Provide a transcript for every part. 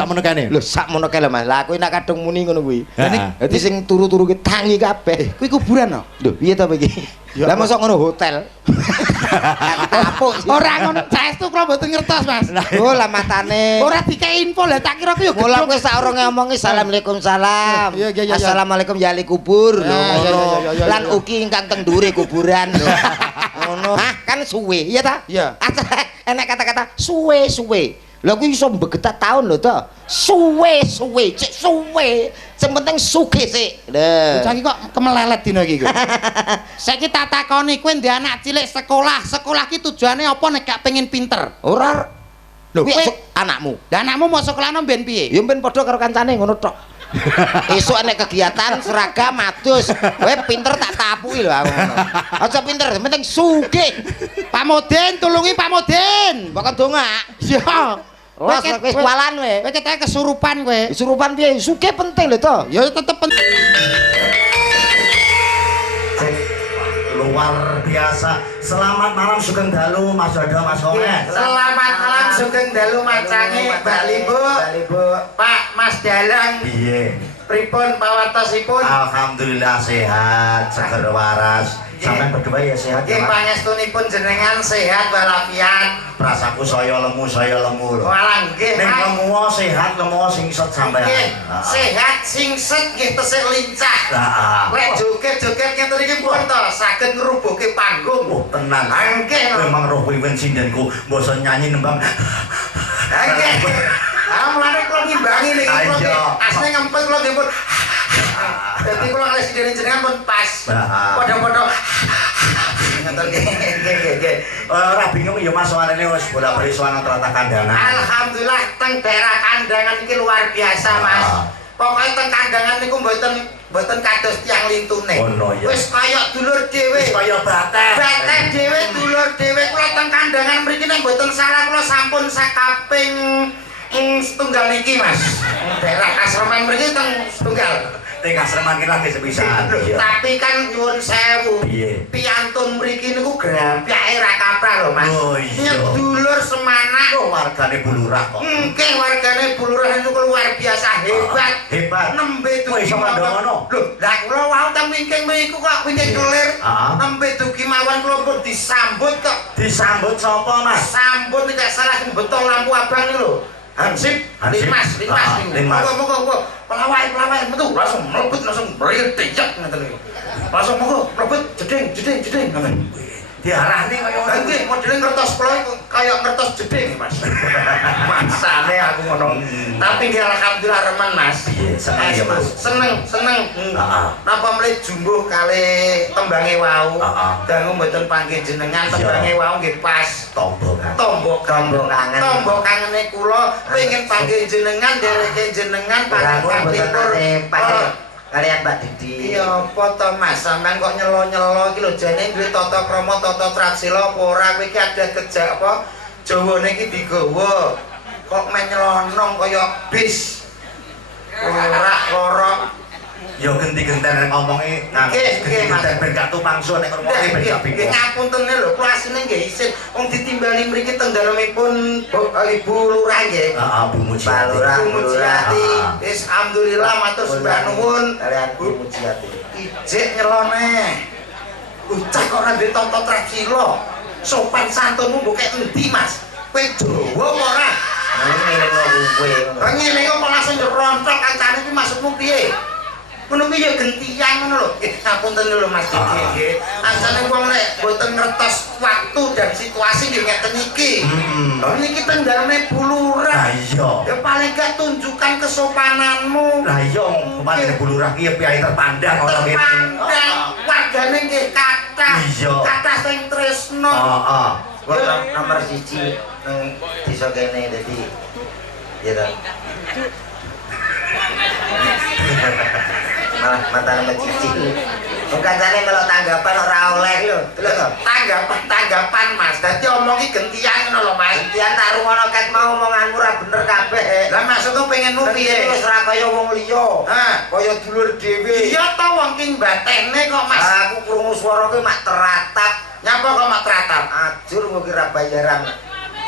sakmono kene. Lho sakmono kae lho Mas. Lah aku nek kadung muni ngono kuwi. Dadi sing turu-turu ki tangi kabeh. Kuwi kuburan no? Lho piye to iki? Lah mosok ngono hotel. Apuk sih. Ora ngono, saestu kula mboten ngertos Mas. Oh lah matane. Ora dikei info lah tak kira ku yo Mula kowe sak urunge ngomongi assalamualaikum salam. Assalamualaikum ya ahli kubur. Lan ugi ingkang teng dhuwure kuburan lho. Ngono. Hah, kan suwe, iya ta? Iya. Enek kata-kata suwe-suwe. Lha kuwi iso mbegetak taun lho to. Suwe-suwe, cek suwe. Sing penting sugih sik. Lho. Bocah iki kok kemelelet dina iki. Saiki tak takoni kowe ndek anak cilik sekolah. Sekolah ki tujuane apa nek gak pengen pinter? Ora. Lho, Kowe anakmu. Lah anakmu mau sekolahno mben piye? Ya mben padha karo kancane ngono tok. Esuk enek kegiatan seragam adus. Kowe pinter tak tapuki lho aku ngono. Aja pinter, penting sugih. Pak Mudin, tulungi Pak Mudin. Bakal dongak. Iya. Wis walan kowe. Kowe ketake kesurupan kowe. Kesurupan piye? Sugih penting lho to. Ya tetep penting. Luar biasa. Selamat malam Sugeng Dalu Mas Dodo Mas Komeh. Selamat malam Sugeng Dalu Macange Mbak Limbu. Pak Mas Dalang. Piye? Pripun pawartosipun? Alhamdulillah sehat, seger waras. Sampai berdua ya sehat ya Nggih Mas. pangestunipun jenengan sehat walafiat. Prasaku saya lemu lho. Walah nggih Ning Mas. lemu sehat, lemu singset sampean. Nggih, sehat singset nggih tesih lincah. Heeh. Lek joget-joget ngeten iki pun to saged ngrubuhke panggung. Oh, tenan. Nggih. Memang roh wiwin sindenku boso nyanyi nembang. Nggih. Mulane kula ngimbangi niki kula Ayo. asline ngempet kula nggih pun. Dadi kula kalih sidene jenengan pun pas. Padha-padha. Ngoten nggih. Ora bingung ya Mas warene wis bola-bali sowan terata kandangan. Alhamdulillah teng daerah kandangan iki luar biasa Mas. Pokoknya teng kandangan niku mboten kados tiyang lintune. Oh, no, ya. Wis kaya dulur dhewe. Wis kaya batek. Batek dhewe dulur dhewe kula teng kandangan mriki nek mboten salah kula sampun sakaping setunggal niki Mas. Daerah Kasreman mriki teng setunggal. Teng Kasreman ki lagi sepisan. Tapi kan nyuwun sewu. Piye? Piantun mriki niku grampyake ra kaprah lho Mas. Oh, iya. Dulur semanak. Wargane Bulurah kok. Nggih wargane Bulurah itu luar biasa hebat. Hebat. Nembe Wis dugi sama mawon. ngono. Lho, lah kula wau teng wingking mriku kok wingking kelir. Nembe dugi mawon kula pun disambut kok. Disambut sapa Mas? Sambut nek salah bentol lampu abang niku lho. Hansip, Limas. Monggo. Pelawai metu langsung mlebet langsung breyek ngoten niku. Langsung monggo mlebet jeding ngoten. Diarahne kaya ngono. Nggih, modele ngertos kula kaya ngertos jeding, Mas. Maksane aku ngono. Tapi nggih alhamdulillah remen, Mas. Iya, seneng ya, Mas. Seneng. Heeh. Napa mlih jumbuh kalih tembange wau. Heeh. Dangu mboten panggih jenengan tembange wau nggih pas. Tombok kangen. Tombok kangene kula pengen panggih jenengan dereke jenengan pangapunipun. Kalian Mbak Didi. Iya apa to Mas, sampean kok nyelo-nyelo iki lho jane duwe tata krama tata traksila apa ora kowe iki ada kejak apa Jawane iki digawa. Kok men nyelonong kaya bis. Ora loro. Ya genti-genten ngomongi Nggih, Mas. ben gak tupangsun nek ngomongi ben gak bingung. Ngapunten lho, kula asline nggih isin wong ditimbali mriki teng dalemipun Ibu Lurah nggih. Heeh, Bu Mujiati. Bu Mujiati. Wis alhamdulillah matur sembah nuwun. Kalian Bu Mujiati. Ijik nyelone. Bocah kok ora duwe tata traksila. Sopan santunmu mbok kek endi, Mas? Kowe Jawa apa ora? Ngene kowe. Ngene kok langsung nyerontol kancane iki maksudmu piye? Ngono ki ya gentian ngono lho. Ngapunten lho Mas Didi nggih. Asane wong nek mboten ngertos waktu dan situasi nggih ngeten iki. Lho niki teng daleme Bulurah. Lah iya. Ya paling gak tunjukkan kesopananmu. Lah iya kemarin Bulurah ki piye terpandang ora ngene. Terpandang wargane nggih kathah. Iya. Kathah sing tresno. Heeh. Kok nomor 1 nang desa kene dadi ya ta. Malah mata nomor 1. Bukan jane kalau tanggapan ora oleh lho. Tanggapan Mas. Dadi omong iki gentian ngono lho Mas. Gentian tak rungono ket mau omonganmu ora bener kabeh. Lah maksudmu pengenmu piye? Wis ora kaya wong liya. Hah, Kaya dulur dhewe. iya to wong ki mbatene kok Mas. Aku krungu swara kuwi mak teratap. Nyapa kok mak tratap? Ajur kok kira bayaran.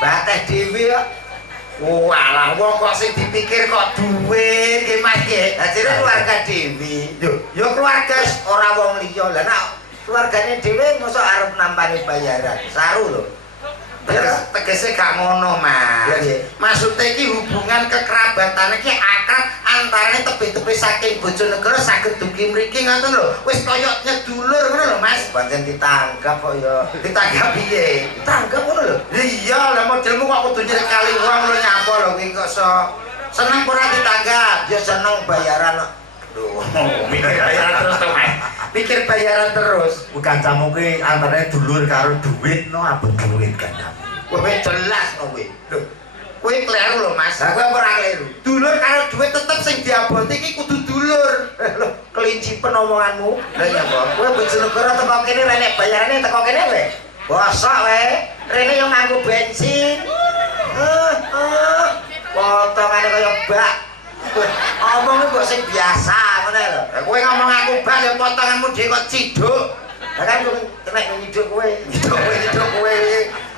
Bateh dhewe kok. Walah, wong kok sing dipikir kok duit nggih Mas nggih. Dadi keluarga dhewe. Yo keluarga ora wong liya. Lah nek keluargane dhewe mosok arep nampani bayaran. Saru lho. Tegese gak ngono, Mas. Maksude iki hubungan kekerabatan iki akrab antarane tebih-tebih saking Bojonegoro saged dugi mriki ngoten lho. Wis kaya nyedulur ngono lho, Mas. Pancen ditanggap kok ya. Ditanggap piye? Ditanggap ngono lho. Iya, lah modelmu kok kudu nyrik kali wong lho nyapa lho kuwi kok seneng ora ditanggap. Ya seneng bayaran. Duh, mikir bayaran terus to, Mas. Pikir bayaran terus. Kancamu ki antara dulur karo duit no abot duit kancamu. Kowe jelas to kowe. Lho, kowe kleru lho Mas. Lah kowe ora kleru. Dulur karo duit tetep sing diaboti iki kudu dulur. Lho, kelincipen omonganmu. Lah ya kok. Kowe Bojonegoro teko kene renek bayarane teko kene wae. Bosok wae. Rene yo nganggo bensin. Potongane kaya bak. Omongnya kok sing biasa ngono lho. Kowe ngomong aku bak ya potonganmu dhewe kok ciduk. Lah kan kena nyiduk kowe. Nyiduk kowe.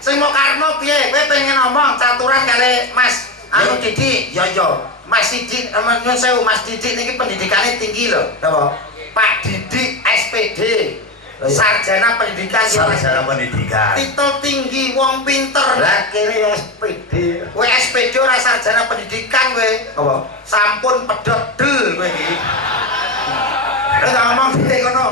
Sing mau karno piye? Kowe pengen ngomong caturan kali Mas anu Didik. Ya ya. Mas Didik, nyuwun sewu Mas Didik niki pendidikane tinggi lho. Napa? Pak Didik SPD. Sarjana pendidikan. Sarjana pendidikan. Titel tinggi wong pinter. Lah kene SPD. Kowe SPD ora sarjana pendidikan kowe. Apa? Sampun pedhot del kowe iki. Wis ngomong piye kono.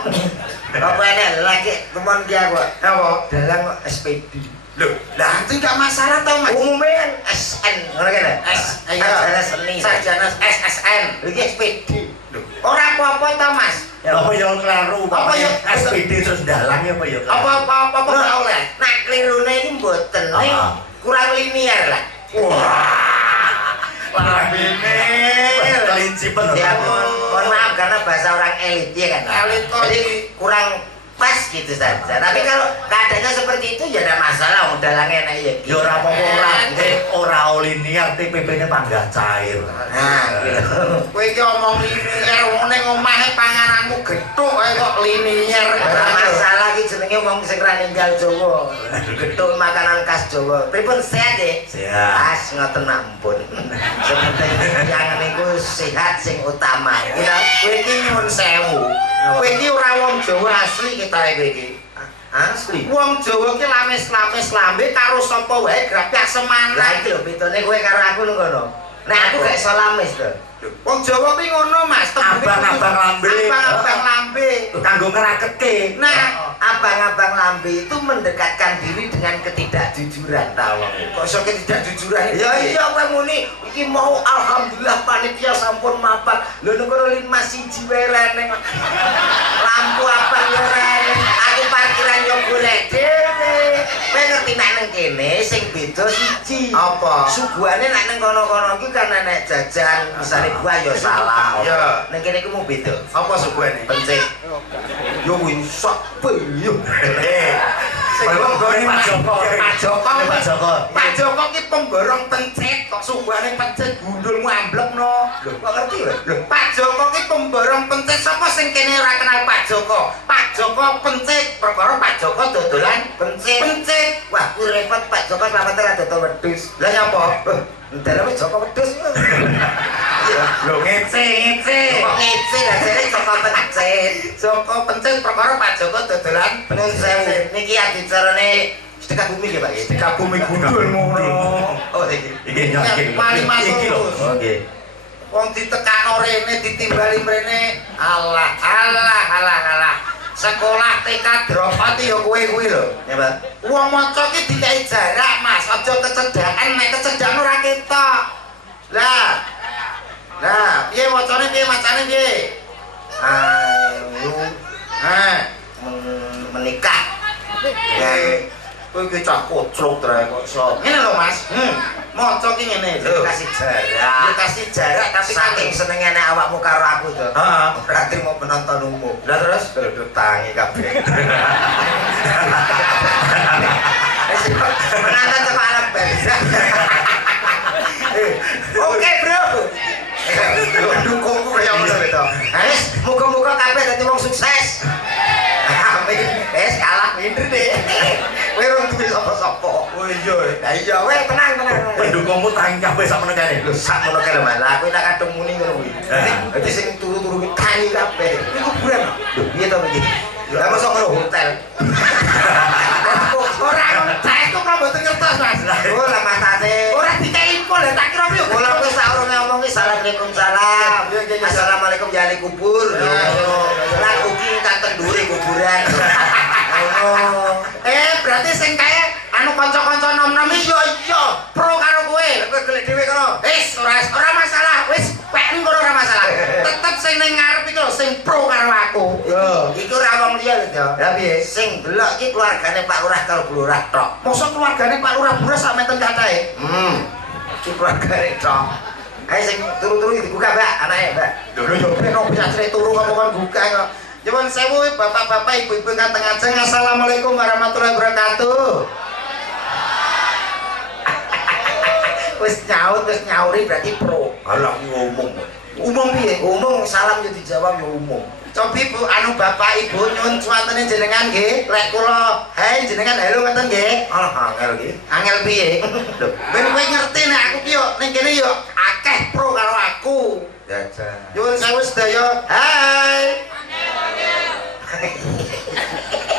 Apa enek lagi temen dia kok. Apa? Dalang kok SPD. Lho, lah itu enggak masalah tau Mas. Umumnya SN ngono kene. Sarjana seni. Sarjana SSN. Iki SPD. Lho, ora apa-apa tau Mas. Apa ya kleru? Apa ya SPD terus dalang ya apa ya? Apa ora oleh. Nak klirune iki mboten ning kurang linier lah. Wah, ini kelinci penuh. Ya, mohon maaf karena bahasa orang elit ya kan. Elit jadi kurang pas gitu saja. Tapi kalau keadaannya seperti itu ya ada masalah. Udah lah enak ya. Ya ora apa-apa ora linier TPP-nya panggah cair. Nah, gitu. Kowe iki omong linier wong ning omahe pangananmu gethuk ae kok linier. Ora masalah iki jenenge wong sing ra ninggal Jawa. Gethuk makanan khas Jawa. Pripun sehat ya? Sehat. Pas ngoten ampun. Sepenting yang niku sehat sing utama. Kowe iki nyuwun sewu. Kowe iki ora wong Jawa asli kita iki. Asli. Wong Jawa ki lamis-lamis lambe karo sapa wae grapyak semana. Lah iki lho bedane kowe karo aku lho ngono. Nek aku gak iso lamis to. Wong Jawa ki ngono Mas, abang-abang lambe. Abang-abang lambe kanggo ngeraketke. Nah, abang-abang lambe itu mendekatkan diri dengan ketidakjujuran ta wong. Kok iso ketidakjujuran? Ya iya kowe muni iki mau alhamdulillah panitia sampun mapak. Lho nek ora Mas siji wae rene. Lampu abang yo rene. Aku parkiran yo golek dhewe. Kowe ngerti nek nang kene sing beda siji. Apa? Suguhane nek nang kono-kono iki kan nek jajan misale buah yo salah. Yo, ning kene iku mau beda. Apa suguhane? Pencet. Yo wis sok yo. Pak Joko ki pemborong pencet kok suguhane pencet gundulmu amblekno. Lho, kok ngerti lho? Lho, Pak Joko ki pemborong pencet sapa sing kene ora kenal Pak Joko? Pak Joko pencet perkara Pak Joko dodolan pencet. Pencet. Wah, ku repot Pak Joko slamet ora dodol wedhus. Lah nyapa? Daleme Joko wedhus. Lho ngece. Kok ngece lah jare Joko pencet. Joko pencet perkara Pak Joko dodolan pencet. Niki adicarane sedekah bumi nggih Pak. Sedekah bumi gundulmu ngono. Oh iki. Iki iki lho. Nggih. Wong ditekano rene ditimbali mrene. Alah. Sekolah TK dropat ya kowe kuwi lho. Ya, Pak. Wong maca ki dikai jarak, Mas. Aja kecedhakan, nek kecedhakan ora ketok. Lah. Piye wacane piye macane piye? Ayo. Menikah. Kowe ki cah koclok trae kok iso. Ngene lho, Mas. Maca ki ngene lho. Kasih jarak tapi saking senengane awakmu karo aku to. Heeh. Ora trimo penonton umum. Lah terus duduk tangi kabeh. Menangan teko alam barzah. Oke, Bro. Dukungku kaya ngono to. Wis, muga-muga kabeh dadi wong sukses. Amin. Wis kalah minder deh. Kowe ora duwe sapa-sapa. Oh iya. Lah iya, weh tenang. Pendukung ngomong tangi kabeh sak meneh kene. Lho sak ngono kae lho Mas. Lah aku tak kadung muni ngono kuwi. Dadi sing turu-turu ki tangi kabeh. Iki kuburan. Lho piye to iki? Lah mosok ngono hotel. Ora ngono, saya kok mboten ngertos, Mas. Oh lah matane. Ora dikei info lho, tak kira piye. Kula wis sak urunge ngomong ki Assalamualaikum salam. Assalamualaikum ya ahli kubur. Lah ugi ingkang teng dhuwure kuburan. Berarti sing kae anu kanca-kanca nom-nom iki yo iya pro karo kowe. Kowe golek dhewe kono. Wis ora masalah, wis peken kono ora masalah. Tetep sing ning ngarep iki lho sing pro karo aku. Yo, iki ora wong liya lho, Jo. Lah piye? Sing delok iki keluargane Pak Lurah karo Bu Lurah tok. Mosok keluargane Pak Lurah Buras sak meten kacahe. Iki keluargane tok. Ayo sing turu-turu dibuka, Mbak, anake, Mbak. Lho yo ben kok bisa cerita turu kok kon buka kok. Nyuwun sewu bapak-bapak, ibu-ibu ingkang teng ajeng. Assalamualaikum warahmatullahi wabarakatuh. Wis nyauri berarti pro. Alah ngomong. Umum piye? Umum salam yo dijawab yo umum. Cobi Bu, anu bapak ibu nyuwun suwantene jenengan nggih. Lek kula, hai jenengan halo ngoten nggih. Alah angel iki. Angel piye? Lho, ben kowe ngerti nek aku ki yo ning kene yo akeh pro karo aku. Jajan. Nyuwun sewu sedaya. Hai.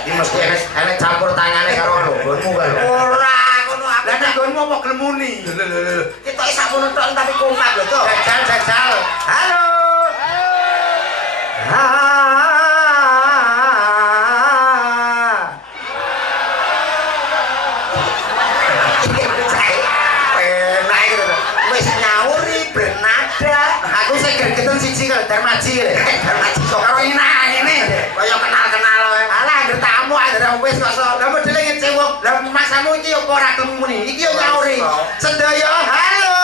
Iki mesti enek campur tangane karo anu, gonmu kan. Ora ngono aku. Lah nek gonmu apa gelem muni? Lho. Kita isak ngono tok tapi kompak lho, Cok. Jajal. Halo. Wis nyauri bernada. Aku sing gregeten siji karo Darmaji. Darmaji kok karo ini. Kaya kenal-kenal wae. Alah anggere tamu anggere wis kok sok. Lah modele ngecewok. Lah masamu iki opo ora gelem muni? Iki yo nyauri. Sedaya halo.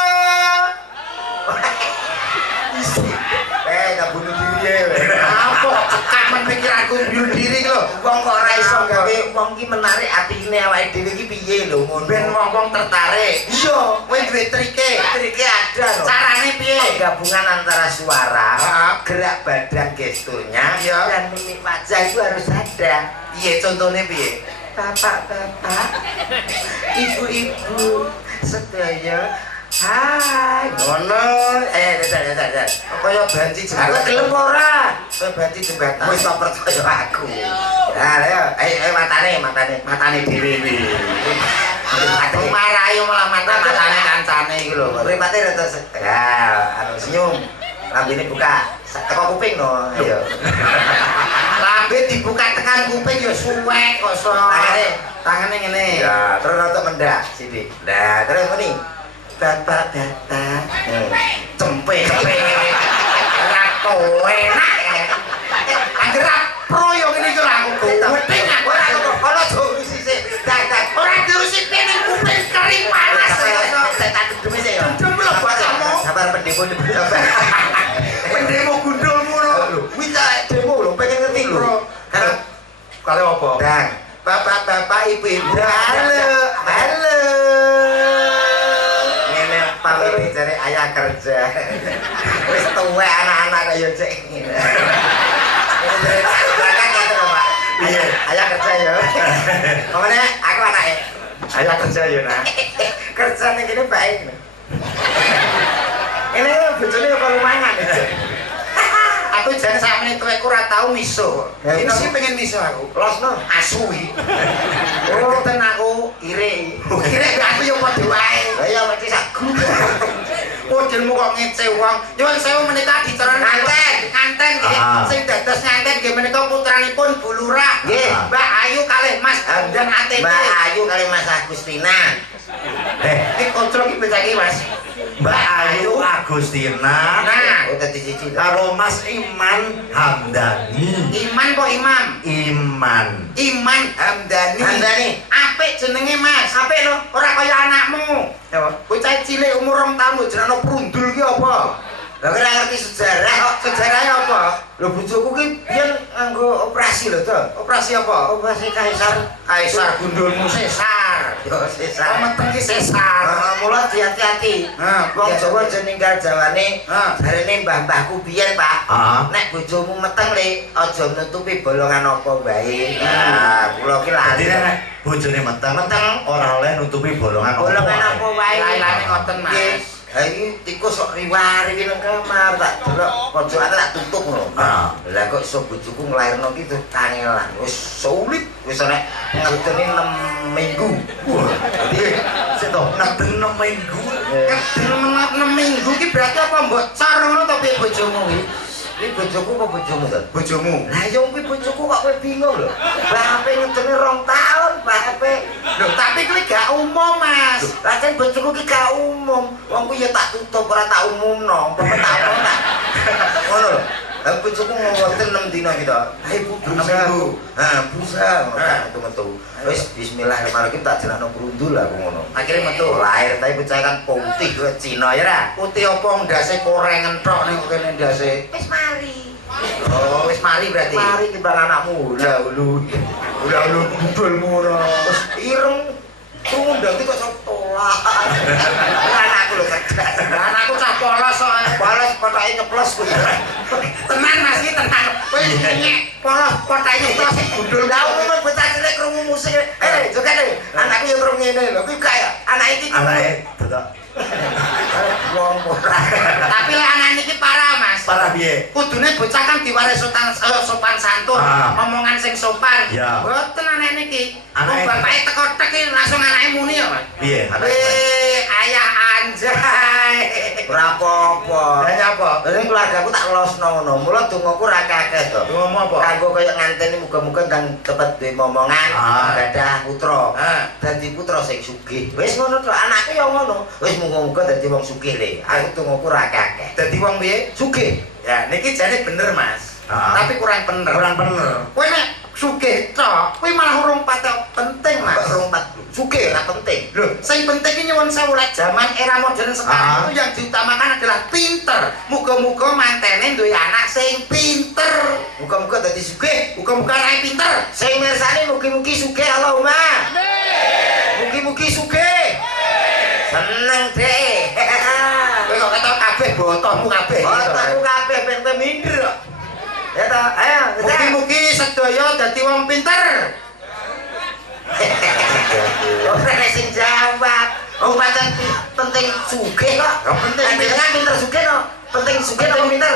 Tak bunuh diri ya. Apa cekak men pikiranku bunuh diri lho. Wong kok ora iso gawe wong ki menarik atine awake dhewe iki piye lho ngono. Ben wong tertarik. Iya, Kowe duwe trike. trike ada lho. Carane piye? Gabungan antara suara, Heeh. gerak badan gesturnya, Iya. dan mimik wajah itu harus ada. Piye contone piye? Bapak-bapak, ibu-ibu, sedaya. Hai, ngono. Dadar. Kaya banci Aku jembatan. gelem ora. Kaya banci jembatan. Wis tak percaya aku. Nah, ayo matane dhewe iki. Aku marahi malah matane kancane iki lho. Mripate rada anu senyum. Lambene buka. Teko kuping no. Ayo. Lambe dibuka tekan kuping ya suwek kok so. Tangane ngene. Ya, terus rada mendak sithik. Nah, terus muni. Bapak-bapak. Cempe. Ora enak. Anggere pro yo ngene iki lho aku. Kuping aku ora kok kono juru sisik. Dak. Ora diurusi ning kuping kering panas. Tak demi sih ya. Dem lho bakamu. Sabar pendemo. Pendemo gundulmu lho. Kuwi tak demo lho, pengen ngerti lho. Kale apa? Dang. Bapak-bapak, ibu-ibu. Halo. Ngene pamit jare ayah kerja. Wis tuwek anak-anak kaya cek ngene. Berangkat kate lho, Pak. Iya, ayah kerja ya. Pokoknya aku anake. Ayah kerja ya, Nak. Kerja ning kene baik. Ini bojone apa lumayan. Aku jan sakmene tuwek ora tau miso. Ini sih pengen miso aku. Losno. Asui. Oh, ten aku ire. Ire aku yo padha wae. Lah ya mesti sak grup. Modelmu kok ngece wong. Nyuwun sewu menika diceron nganten nggih. Sing dados nganten nggih menika putranipun Bu Lurah. Nggih. Mbak Ayu kalih Mas Hamdan ATP. Mbak Ayu kali Mas Agustina. Iki kontrol iki becake Mas. Mbak Ayu Agustina Nah, Oh dadi siji. karo Mas Iman Hamdani. Iman kok Imam? Iman Hamdani. Hamdani. Apik jenenge Mas. Apik lho, ora kaya anakmu. Apa? Bocah cilik umur 2 tahun jenenge Prundul ki apa? Lah ora ngerti sejarah kok. Sejarahnya apa? Lho bojoku ki biyen nganggo operasi lho, To. Operasi apa? Operasi kaisar. Kaisar gundulmu sesar. Yo sesar. Meteng ki sesar. Mula hati-hati. Wong Jawa aja ninggal jawane. Jarene mbah-mbahku biyen, Pak. Nek bojomu meteng le, aja nutupi bolongan apa wae. Nah, kula ki lali. Nek bojone meteng ora oleh nutupi bolongan apa wae. Lailane ngoten, Mas. Ha iki tikus kok riwari nang kamar tak delok pojokane tak tutup ngono. Lah kok iso bojoku nglairno ki tuh kangelan. Wis sulit wis nek ngedeni 6 minggu. Jadi seto ngeden 6 minggu. Ngeden 6 minggu ki berarti apa mbok car ngono to piye bojomu iki? Iki bojoku apa bojomu to? Bojomu. Lah yo kuwi bojoku kok kowe bingung lho. Bape ngedeni 2 tahun, bape. Lho, tapi kuwi gak umum, Mas. Lah kan bojoku ki gak umum. Wong kuwi ya tak tutup ora tak umumno. Apa tak apa. Ngono lho. Lah bojoku ngoten 6 dina gitu. Ayo Bu, berusaha. Berusaha metu-metu. Wis bismillahirrahmanirrahim tak jelakno brundul aku ngono. Akhire metu lahir tapi bocah kan putih kowe Cina ya ra. putih apa ndase korengen tok ning kene ndase. Wis mari. Oh, wis mari berarti. Mari timbang anakmu. Ulu budul murah. Terus ireng tundang iki kok sok tolak. Anakku lho cerdas. Anakku cah polos kok. Balas potake nyeplos kuwi. Tenan Mas iki tenan. Kowe nyek polos potake nyeplos gundul. Lah umum bocah cilik krungu musik. Joget e. Anakku yo krungu ngene lho. Kuwi kaya anak iki. Anake betok. Wong ora. Tapi lek anak niki parah, Mas. Parah piye? Kudune bocah kan diwaris sopan santun, omongan sing sopan. Mboten anak niki. Wong bapake teko tek langsung anake muni ya, Mas. Piye? Ayah anjay. Ora apa-apa. Lah nyapa? Dene keluargaku tak losno ngono. Mula dongaku ra akeh to. Dongamu apa? Kanggo kaya nganteni muga-muga kang cepet duwe momongan, gadah putra. Dadi putra sing sugih. Wis ngono to, anakku ya ngono. Wis muga-muga dadi wong sugih le. Aku dongaku ra akeh. Dadi wong piye? Sugih. Ya, niki jane bener, Mas. Tapi kurang bener. Kowe nek sugih tok, kuwi malah urung patek penting, Mas. Urung sugih ora penting. Lho, sing penting iki nyuwun sewu lek zaman era modern sekarang itu yang diutamakan adalah pinter. Muga-muga mantene duwe anak sing pinter. Muga-muga dadi sugih. Muga-muga anake pinter. Sing mirsani mugi-mugi sugih Allahumma. Mugi-mugi sugih. Seneng deh. Kowe kok ketok kabeh botohmu kabeh. Botohmu kabeh ben kowe minder. Ya ta, ayo. Mugi-mugi sedaya dadi wong pinter. Ora sing jawab. Wong pancen penting sugih kok. Penting pinter sugih no. Penting sugih no pinter.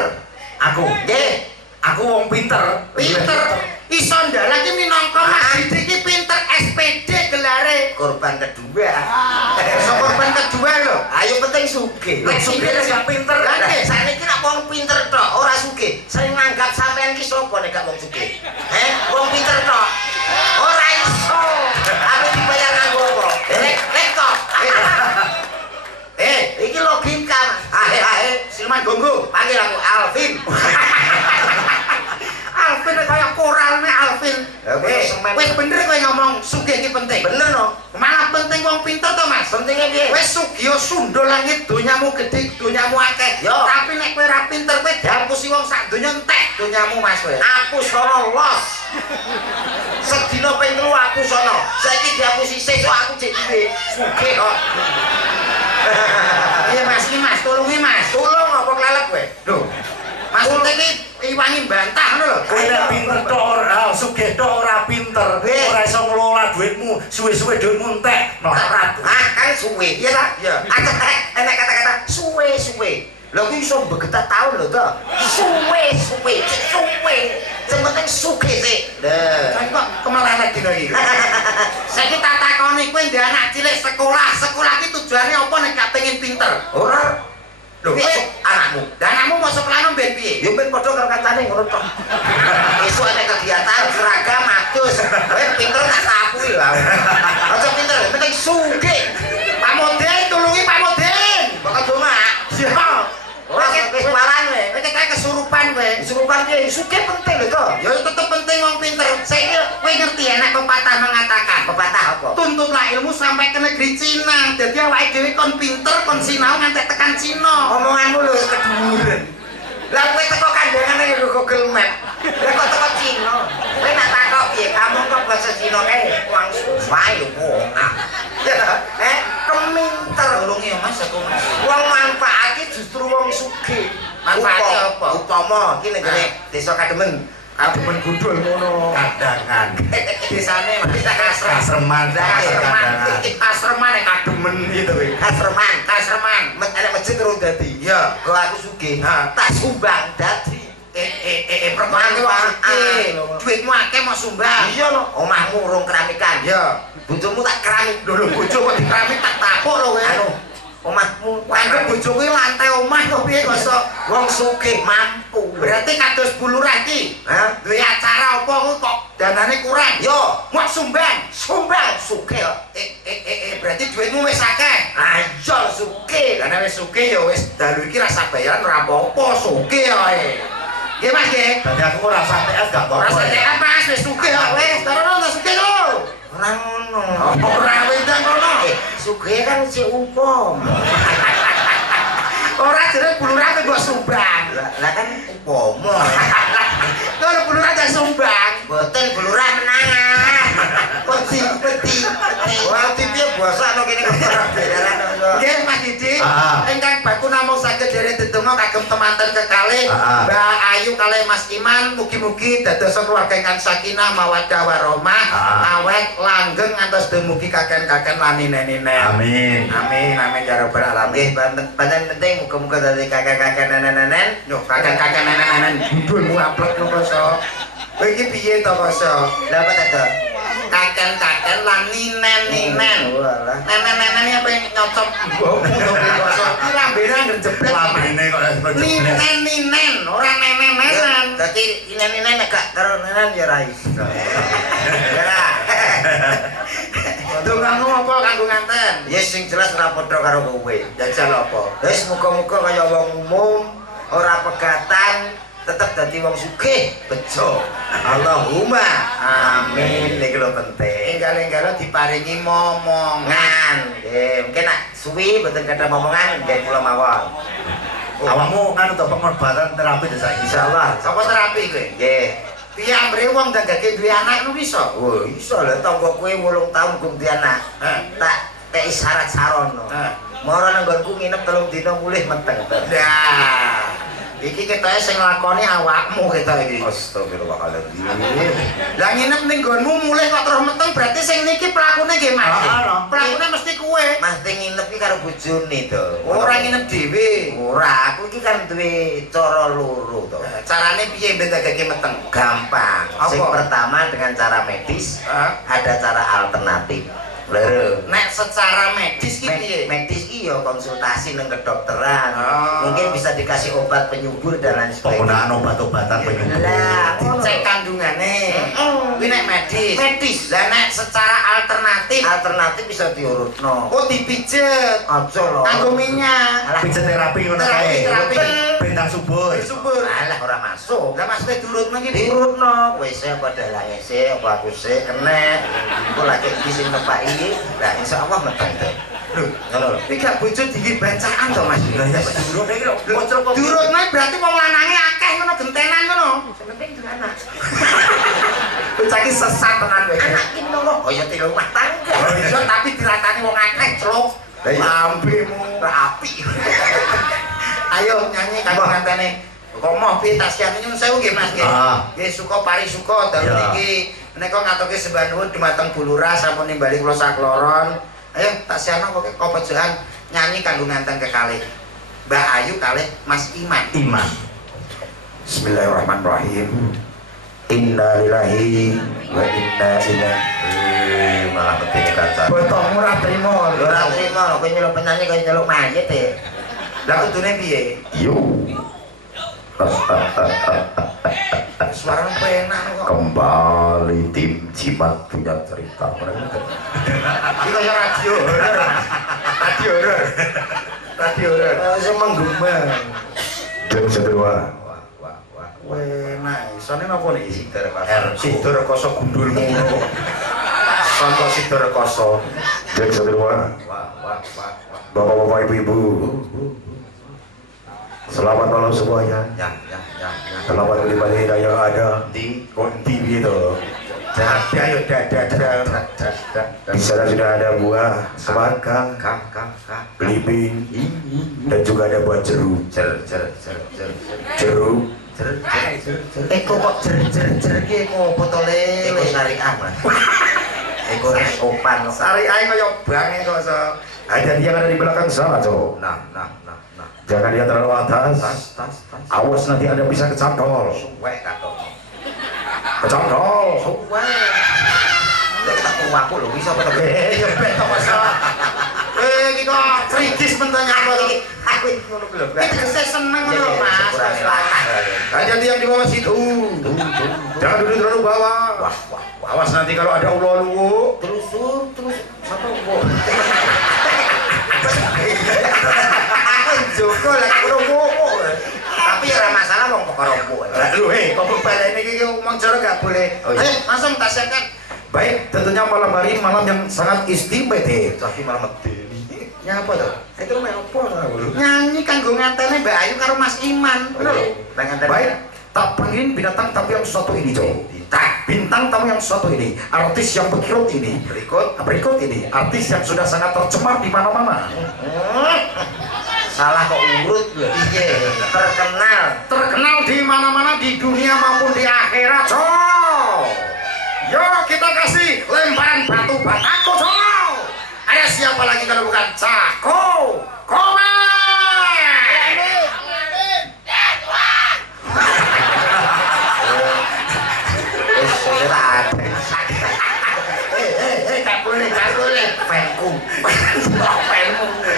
Aku. Nggih. Aku wong pinter. Pinter. Iso ndalah iki minangka Mas Didi iki pinter SPD gelare. Korban kedua. Korban kedua lho. Ayo penting sugih. Nek sugih gak pinter. Saniki nek wong pinter tok ora sugih. Sing nganggap sampean ki sapa nek gak wong sugih? Wong pinter tok. Ora iso. Aku dibayar nganggo apa? Laptop. Iki logika, Mas. Silman Gonggo, panggil aku Alvin. Alvin kaya koralne Alvin. Wis bener kowe ngomong sugih iki penting. Bener no. Malah penting wong pinter to, Mas. Pentinge piye? Wis sugih sundul langit donyamu gedhe, donyamu akeh. Tapi nek kowe ora pinter kowe diampusi wong sak donya entek donyamu, Mas kowe. Aku sono los. Sedina ping 3 aku sono. Saiki diampusi sesuk aku jek duwe sugih kok. Iya Mas, iki Mas, tulungi Mas. Tulung apa klelet kowe? Lho. Maksudnya iki iwangi bantah ngono lho. Kowe nek pinter tok ora, sugih tok ora pinter. Ora iso ngelola duitmu, suwe-suwe duitmu entek. Kan suwe, iya ta? Iya. Enak kata-kata suwe-suwe. Lha kuwi iso begetak taun lho to. Suwe-suwe. Sing penting sugih sik. Lah, kok kemelelet dina iki. Saiki tak takoni kowe ndek anak cilik sekolah iki tujuane apa nek gak pengen pinter? Ora. Lho, anakmu. Lah anakmu mau sekolahno ben piye? Ya ben padha karo kancane ngono tok. Esuk ana kegiatan seragam adus. Kowe pinter tak takui lho. Aja pinter, penting sugih. Pak Modin, tulungi Pak Modin. Bakal cuma. Siapa? Ora wis waran kowe. Kowe kayak kesurupan kowe. Kesurupan piye? Sugih penting lho to. Ya tetep penting wong pinter. Saiki kowe ngerti enak pepatah mengatakan. Pepatah apa? Tuntutlah ilmu sampai ke negeri Cina. Dadi awake dhewe kon pinter, kon sinau nganti tekan Cina. Omonganmu lho wis keduren. Lah kowe teko kandhangane karo Google Map. Lah kok teko Cina. Kowe nak takok piye? Kamu kok bahasa Cina kae langsung wae lho. maksudku Mas. Wong manfaate justru wong sugih. Manfaate apa? Upama iki ning desa Kademen. Kademen gundul ngono. Kadangan. Desane Mas. Kasreman. Kasreman Kademen gitu kuwi. Kasreman. Ada masjid terus dadi. Ya, Kalau aku sugih, Ha. tak sumbang dadi. Perkara akeh. Duitmu akeh mau sumbang. Iya lho, omahmu urung keramikan. Ya, Bojomu tak keramik dulu bojo kok dikeramik tak tapuk lho kowe. anu. Omahmu Wangke bojo kuwi lantai omah kok piye kok iso wong sugih mampu. berarti kados bulurah iki. Hah? Duwe acara apa kuwi kok danane kurang. Yo, Mau sumbang. sumbang sugih kok. Berarti duitmu wis akeh. Ayo sugih. Karena wis sugih ya wis dalu iki rasa bayaran ora apa-apa, sugih ae. Nggih Mas nggih. Dadi aku ora santai gak Ora apa-apa. sedekan Mas, wis sugih kok wis. Tarono ta sugih lho. Ora ngono. Ora wendang ngono. Sugih kan si upom. Ora jere bulurah kok sumbang. Lah kan upomo. Kalau bulurah tak sumbang. Boten bulurah menangan. Peti. Wah, piye basa ana kene kok ora bedalan. Nggih Mas Didi, ingkang baku namung saged dereng dedonga kagem temanten kekalih Mbak Ayu kalih Mas Iman, mugi-mugi dados keluarga ingkang sakinah mawaddah warahmah, awet langgeng ngantos dumugi kaken-kaken lan ninen-ninen. Amin. Amin ya rabbal alamin. Pancen penting muga-muga dadi kakek-kakek nenen-nenen. Yo kaken-kaken nenen-nenen budulmu aplek lho Koso. Kowe iki piye to Koso? Lah apa ta? Kaken-kaken lan ninen-ninen. Walah. Nenen-nenen apa yang nyocok mbokmu to Koso? Iki lambene anggere jeblek. Lambene kok jebles. Ninen-ninen, ora nenen-nenen. Dadi nenen-nenen gak karo nenen ya ra iso. Ya. Dongamu apa kanggo nganten? Ya sing jelas ora padha karo kowe. Jajal apa? Wis muga-muga kaya wong umum, ora pegatan, tetep dadi wong sugih, bejo. Allahumma amin. Iki lho penting. Enggal-enggal diparingi momongan. Nggih, mungkin nak suwi mboten kada momongan nggih kula mawon. Awakmu kan untuk pengobatan terapi desa iki. Insyaallah. Apa terapi kowe? Nggih. Piye ambre wong dagake duwe anak lu iso? Oh, iso lho tangga kowe 8 taun gum di anak. Tak kei syarat sarono. Moro nang nggonku nginep 3 dina mulih meteng. Dah. Iki ketoke sing nglakoni awakmu ketok iki. Astagfirullahaladzim. Lah nginep ning nggonmu mulih kok terus meteng berarti sing niki pelakune nggih Mas. Pelakune mesti kowe. Mas teng nginep iki karo bojone to. Ora nginep dhewe. Ora, aku iki kan duwe cara loro to. Carane piye mbedagake meteng? Gampang. Sing Apa? pertama dengan cara medis, Hah? ada cara alternatif. Lho. Nek secara medis ki piye? Medis iki ya konsultasi nang kedokteran. Oh. Mungkin bisa dikasih obat penyubur dan lain Penggunaan sebagainya. obat-obatan penyumbur. Lah, Cek kandungane. Mm. Kuwi nek medis. Medis. Lah nek secara alternatif, Alternatif bisa diurutno. oh dipijet. Aja lho. Kanggo minyak. Alah, Pijet terapi ngono kae. Terapi. Bentang subur. Subur. alah ora masuk. Lah maksudnya diurutno ki piye? Diurutno, kowe sik apa dalange sik, apa aku sik kena. Engko lagi iki sing nepaki, lah insyaallah meteng to. Lho, Ngono lho. iki gak bojo dingin bancaan to Mas. Lah ya durung iki lho. Bocor kok. Diurutno berarti wong lanange akeh ngono gentenan ngono. Sing penting duwe anak. Bocah iki sesat tenan kowe. Anak iki lho, oh ya tiga rumah tangga. Oh iya tapi diratani wong akeh, Clok. Lah iya. Lambemu rapi. Ayo nyanyi kanggo ngantene. Kok mau piye tasyan nyun sewu nggih Mas nggih. Nggih suka pari suka dalu Iya. niki menika ngatoke sembah nuwun dumateng Bulurah sampun nimbali kula sakloron. Ayo tasyana kok pojokan nyanyi kanggo nganteng kekalih Mbak Ayu kalih Mas Iman. Iman. Bismillahirrahmanirrahim. Inna lillahi wa inna ilaihi malah penting kaca. Botomu ora trimo. Ora trimo kowe nyeluk penyanyi kowe nyeluk mayit e. Lah kudune piye? Yo. Suara penak kok. Kembali tim Cimat punya cerita. Iki kaya radio horor. Radio horor. Radio horor. Saya menggema. Jam kedua. Enak. Isone napa niki? Sidar Sidor koso gundulmu ngono. Santo sidor koso. Jam kedua. Bapak-bapak, ibu-ibu. Selamat malam semuanya. Ya. Selamat kembali yang ada Di konti gitu. Jadi ayo dadah. Di sana sudah ada buah semangka, belimbing, dan juga ada buah jeruk. Jeruk. Eko kok jer ki kok botole eko syariah Mas. Eko sopan. Syariah kaya bange kok so. Ada dia ada di belakang sana, Cok. Nah. Jangan dia terlalu atas. Tas. Awas nanti Anda bisa kecantol. Suwek katok. Kecantol. Suwek. Lek tak aku lho bisa apa to? Ya beto masalah. Iki kok frigis mentanya apa to? Aku ngono ku lho. Iki seneng lho Mas. Hanya dia yang di bawah situ. Jangan duduk terlalu bawah. Wah. Awas nanti kalau ada ulo luwu. Terus apa kok? Aku Joko lek romo. Tapi ya ora masalah wong kok romo. Lu kok balene iki omong cara gak boleh. Ayo langsung tak siapkan. Baik, tentunya malam hari malam yang sangat istimewa. Tapi malah medeni. Nyapa to? Itu mek opo to? Nyanyi kanggo ngantene Mbak Ayu karo Mas Iman. Ngono lho. Baik, tak panggilin binatang tapi yang satu ini, Cok. Bintang tamu yang satu ini, artis yang berikut ini, berikut ini, artis yang sudah sangat tercemar di mana-mana. Salah kok urut lho. Iya, Terkenal di mana-mana di dunia maupun di akhirat, Cok. Yo, kita kasih lemparan batu batako, Cok. Ada siapa lagi kalau bukan Cako? Komen. Gak boleh. Fanku.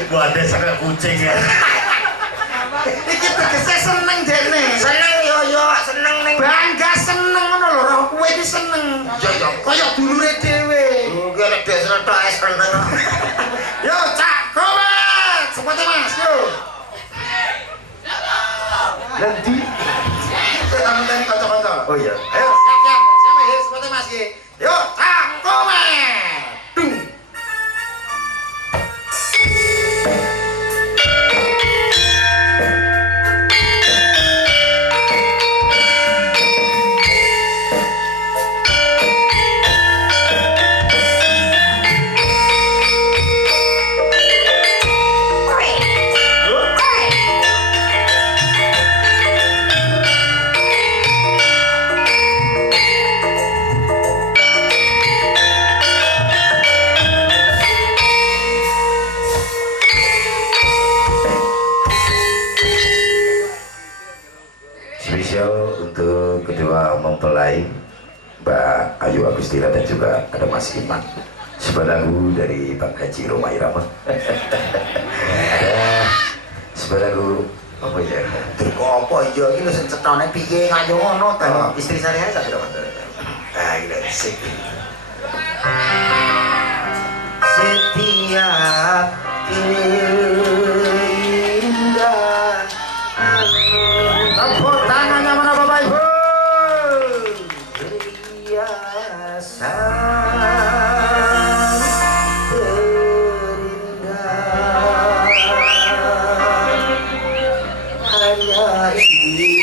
Buat desa kayak kucing ya. Iki tegese seneng dene. Seneng yo, seneng ning. Bangga seneng ngono lho, roh kowe iki seneng. Yo. Kaya dulure dhewe. Ki nek desa tok seneng. Yo, Cak, kowe. Sepatu Mas, yo. Nanti Tani kanca-kanca. oh iya. Ayo, siap. Siapa ya sepatu Mas iki? Yo, Cak, kowe. Dung. Spesial untuk kedua mempelai Mbak Ayu Agustina dan juga ada Mas Iman. Sebuah lagu dari Bang Haji Roma Irama. Ada sebuah lagu apa ya? Kok apa iya iki lho sing cetone piye kaya ngono ta? Istri saya sak pira Mas? Ah, gila sik. Setiap keindahan Tepuk tangannya mana Bapak Ibu? perhiasan terindah hanya ini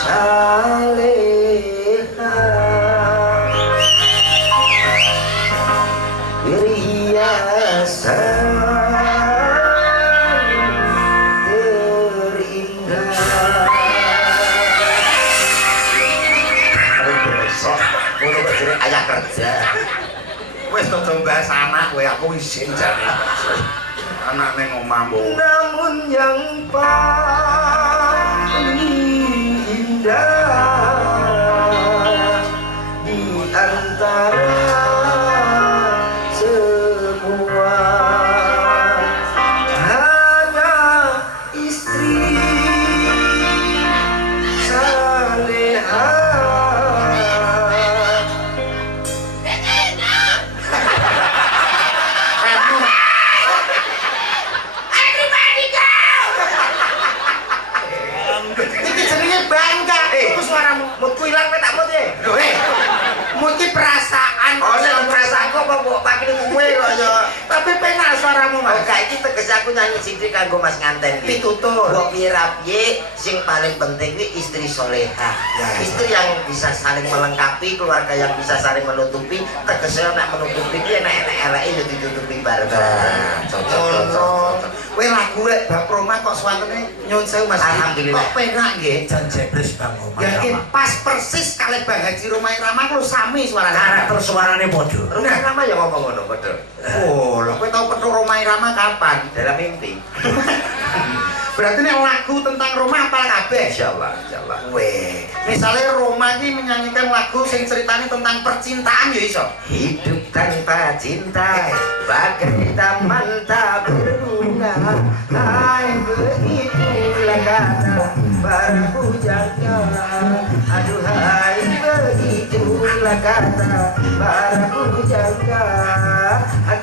saleha perhiasan ayah kerja wis to mbahas anak kowe aku isin jane Anak neng omahmu. namun yang paling indah di antara semua hanya istri salehah. aku nyanyi sithik kanggo Mas Nganten iki. Pitutur. Mbok piye sing paling penting kuwi istri solehah. Istri yang bisa saling melengkapi, keluarga yang bisa saling menutupi. Tegese nek menutupi ki nek eleke yo ditutupi bareng-bareng. Cocok. Kowe lagu lek bab Roma kok suwantene nyuwun sewu Mas. Alhamdulillah. Kok penak nggih. Jan jebres Bang Omah. Ya iki pas persis kalih Bang Haji Romai Rama kuwi sami suarane. Karakter suarane padha. Rumah nama ya ngomong ngono padha. Oh, lho kowe tau petuk Romai Rama kapan? Dalam mimpi. Berarti nek lagu tentang Roma apal kabeh. Insyaallah. Weh, misalnya Roma ini menyanyikan lagu yang ceritanya tentang percintaan ya iso. Hidup tanpa cinta bagai taman tak berbunga. Hai begitulah kata para pujangga. Aduhai begitulah kata para pujangga.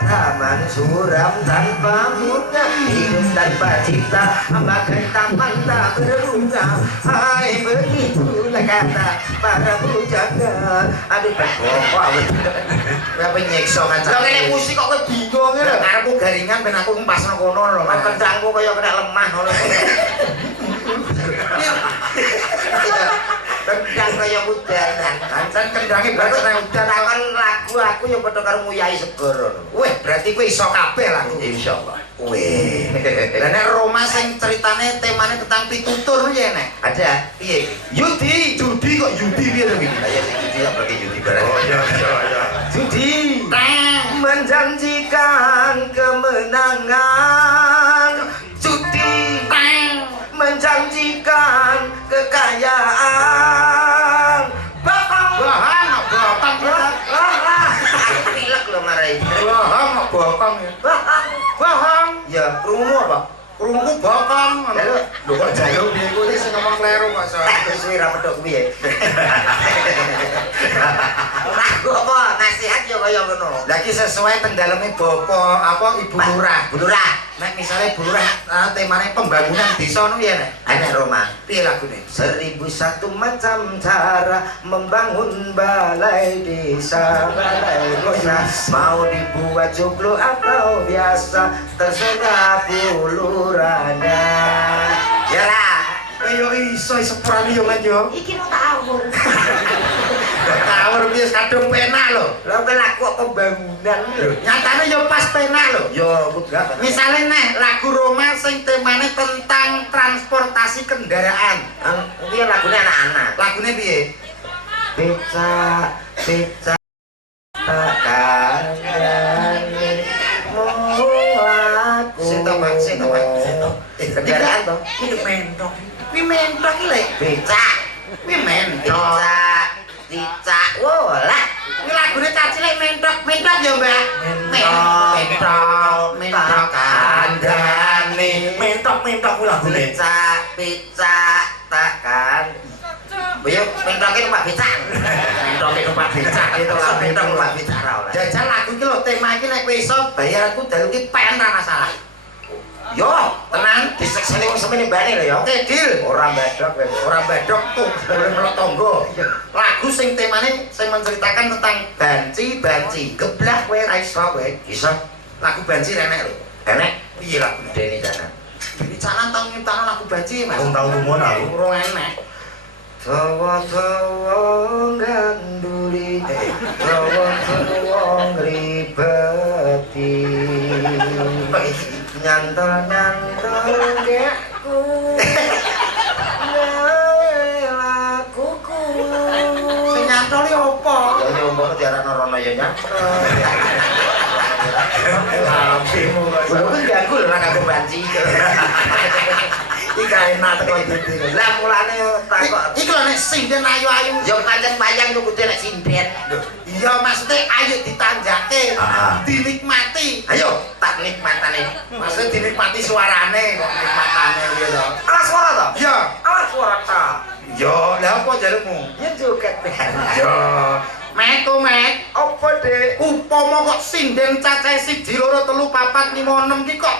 Taman suram tanpa bunga, hidup tanpa cinta bagai taman tak berbunga. Hai begitulah kata para pujangga. Aduh Berapa nyekso kan? Lah kene musik kok kowe bingung lho. Karepku garingan ben aku ngempasno kono lho. Mas kendangku kaya kena lemah ngono. Kendang kaya udanan. Kancen kendange berarti nek udan Kan lagu aku yo padha karo nguyai segoro. weh berarti kowe iso kabeh lagu. Insyaallah. Weh. Lah nek Roma sing ceritane temane tentang pitutur ya nek. Ada piye? Yudi, judi kok Yudi piye to iki? Kayak sing judi ya pakai judi barang. iya. Judi. Menjanjikan kemenangan, judi menjanjikan kekayaan. Bahan bokong Aku pilek lho marai. Bahan bokong ya. Bahan. Ya, krungu apa? Krungu bokong. Lho, Lho kok jaluk piye kowe sing ngomong kleru kok so. wis ora medhok piye. Lagu apa? Nasihat yo kaya ngono. Lah iki sesuai teng daleme bapak apa Ibu Lurah. Bu Lurah, Nek misalnya Bu Lurah temane pembangunan desa ngono ya nek. ana Roma. Piye lagune? 1001 macam cara membangun balai desa. Mau dibuat joglo atau biasa terserah pulurana. Ya lah. Ayo iso sepurane yo men yo. Iki mau tawur. Tawur piye kadung penak lho. Lah kok lagu pembangunan lho. Nyatane yo pas penak lho. Yo kudrap. Misalnya nek lagu Roma sing temane tentang transportasi kendaraan. Kuwi lagune anak-anak. Lagune piye? Becak takane mulaku. Seto. Kendaraan toh. Hidup mentok. Kuwi mentok iki lho. Becak. Kuwi mentok. Dicak. Wo lah. Kuwi lagune cacilek mentok ya, Mbak. Mentok kandhane. Mentok kuwi lagune. Becak takkan. Boyo mentoke numpak becak. Mentoke numpak becak Itu lah mentok numpak becak ra oleh. Jajal lagu iki lho tema iki nek kowe iso bayar aku dalu iki pen ra masalah. Yo, Tenan disekseni wong semene mbane lho ya. Oke, deal. Ora bedok wis. Ora badok tuh, boleh melok tonggo. Lagu sing temane sing menceritakan tentang banci. Geblak kowe ra iso kowe. Iso Lagu banci renek lho. enek Piye lagune? dene jana. Ini canan tau nyiptakno lagu banci, Mas. Wong tau lumon aku. Urung enek. Tawa-tawa ganduli, tawa-tawa ngribeti. Nyantol-nyantol gekku, gawe lakuku. Sing nyantol iki opo? Ya nyomono diarani rono ya nyantol. Lampimu kok. Lho kuwi ganggu lho nek aku banci. Iki enak teko iki. Lah mulane takok. Iki lho nek sinden ayu-ayu. Ya pancen wayang yo kudu nek sinden. Iya maksudnya ayo ditanjake, dinikmati. Ayo tak nikmatane. Maksudnya dinikmati suarane, kok nikmatane piye to? Alas suara to? Iya. Alas suara ta. Yo, lha apa jalukmu? Ya joget ben. Yo. Metu mek, Apa Dek? upama kok sinden cacahe 1 2 3 4 5 6 ki kok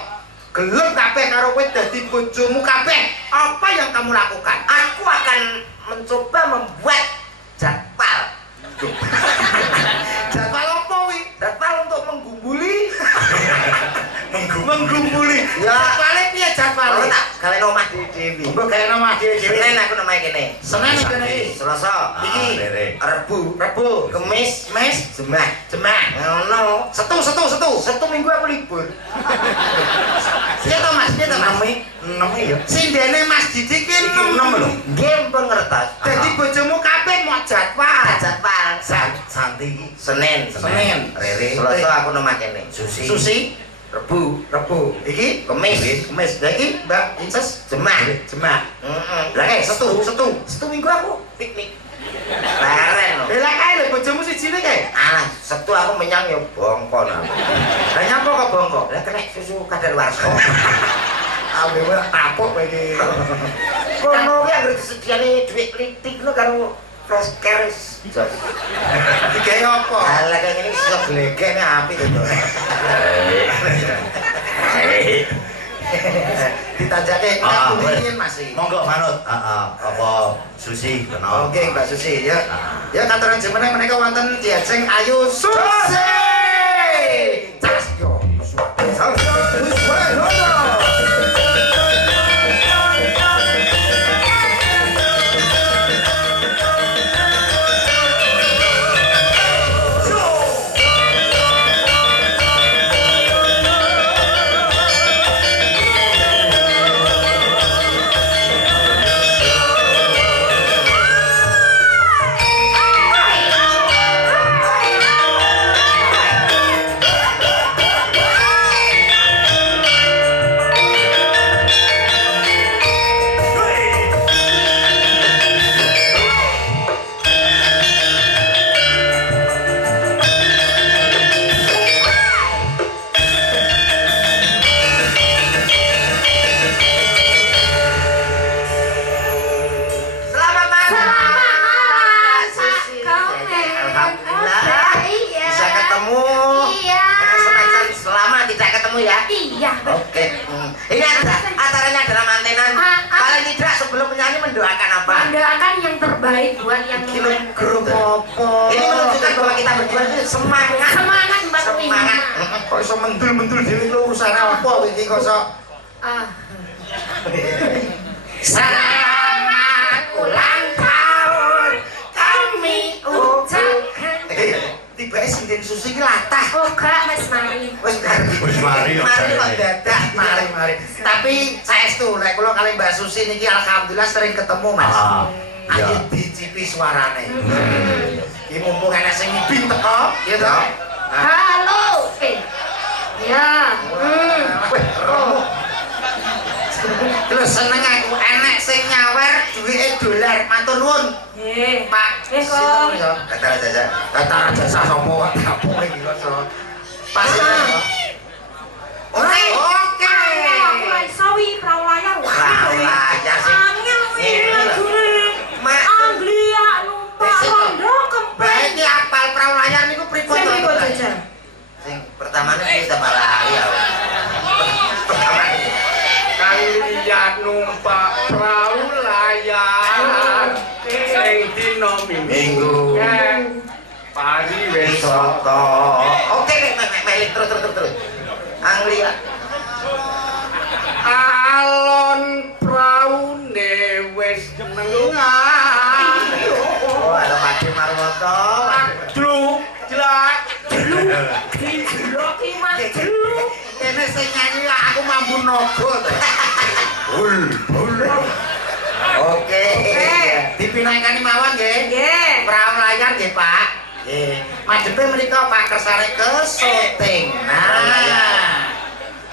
gelem kabeh karo kowe dadi bojomu kabeh. Apa yang kamu lakukan? Aku akan mencoba membuat jadwal. Jadwal apa wi? Jadwal untuk menggumbuli. Menggumbuli. Ya, kalian omah dewi. Mbok gawe nama dhewe. Senin aku namanya kene. Senin kene iki. Selasa, Iki. Rebu, Kemis, Jumat. Ngono. Setu. Sabtu Minggu aku libur. Piye to Mas? Enam ya. Sindene Mas Didi ki 6 lho. Game pengertas. Dadi bojomu kabeh mau jadwal. Jadwal. Santi Senin. Rere. Selasa aku nomah kene. Susi. Rebu, Iki Kemis, Lah iki Mbak Inces Jumat. Lah Setu. Sabtu Minggu aku piknik. Leren lho. Lah kae lho bojomu sijine kae. Sabtu aku menyang ya bongko nah. Lah nyapa kok bongko? Lah kena susu kadaluarsa. Awe wae tapuk kowe iki. Kono ki anggere disediani dhuwit klitik lho karo fresh cash. Digawe apa? Lah kayak ngene iso glegene apik to. Ditanjake aku ingin Mas. Monggo manut. Apa Susi kena. Oke, Mbak Susi ya. Ya katuran jenengan menika wonten Diajeng Ayu Susi. Cas yo. Oke. Ini acaranya adalah mantenan. Paling tidak sebelum menyanyi mendoakan apa? Mendoakan yang terbaik buat yang Grup apa? Ini menunjukkan bahwa kita berdua itu semangat. Semangat Mbak Tumi. Semangat. Kok iso mendul-mendul dhewe iki urusane apa iki kok iso Selamat ulang tahun kami ucapkan. Tibake sinden Susi ki latah. Oh gak Mas Mari. Wis mari. Mari kok dadak, mari. Tapi saestu lek kula kali Mbak Susi niki alhamdulillah sering ketemu Mas. Ayo dicipi suarane. Iki mumpung ana sing ngibing teko, ya toh. Halo. Ya. Terus seneng aku enek sing nyawer duwike dolar. Matur nuwun. Nggih. Pak. Nggih, Kong. Kata jasa sapa wae kapuk iki kok. Pas. Oke. Aku lagi sawi perahu layar. Layar sih. Angel iki lagune. Anglia numpak rondo kempeng. Baik iki apal perahu layar niku pripun to? Jajan. Sing pertamane kita lali ya. Kalian numpak perahu layar ing dina Minggu pagi besok. Oke mek terus. Anglia. Alon praune wis menengah. Oh, ada Pak Marwoto. Druk jelak. Dilok iki Mas Dilok. Kene sing nyanyi aku mampu nogo to. Oke. Dipinakani mawon nggih. Nggih. Perahu layar nggih, Pak. Nggih. Majepe mriko Pak kersane ke syuting. Nah.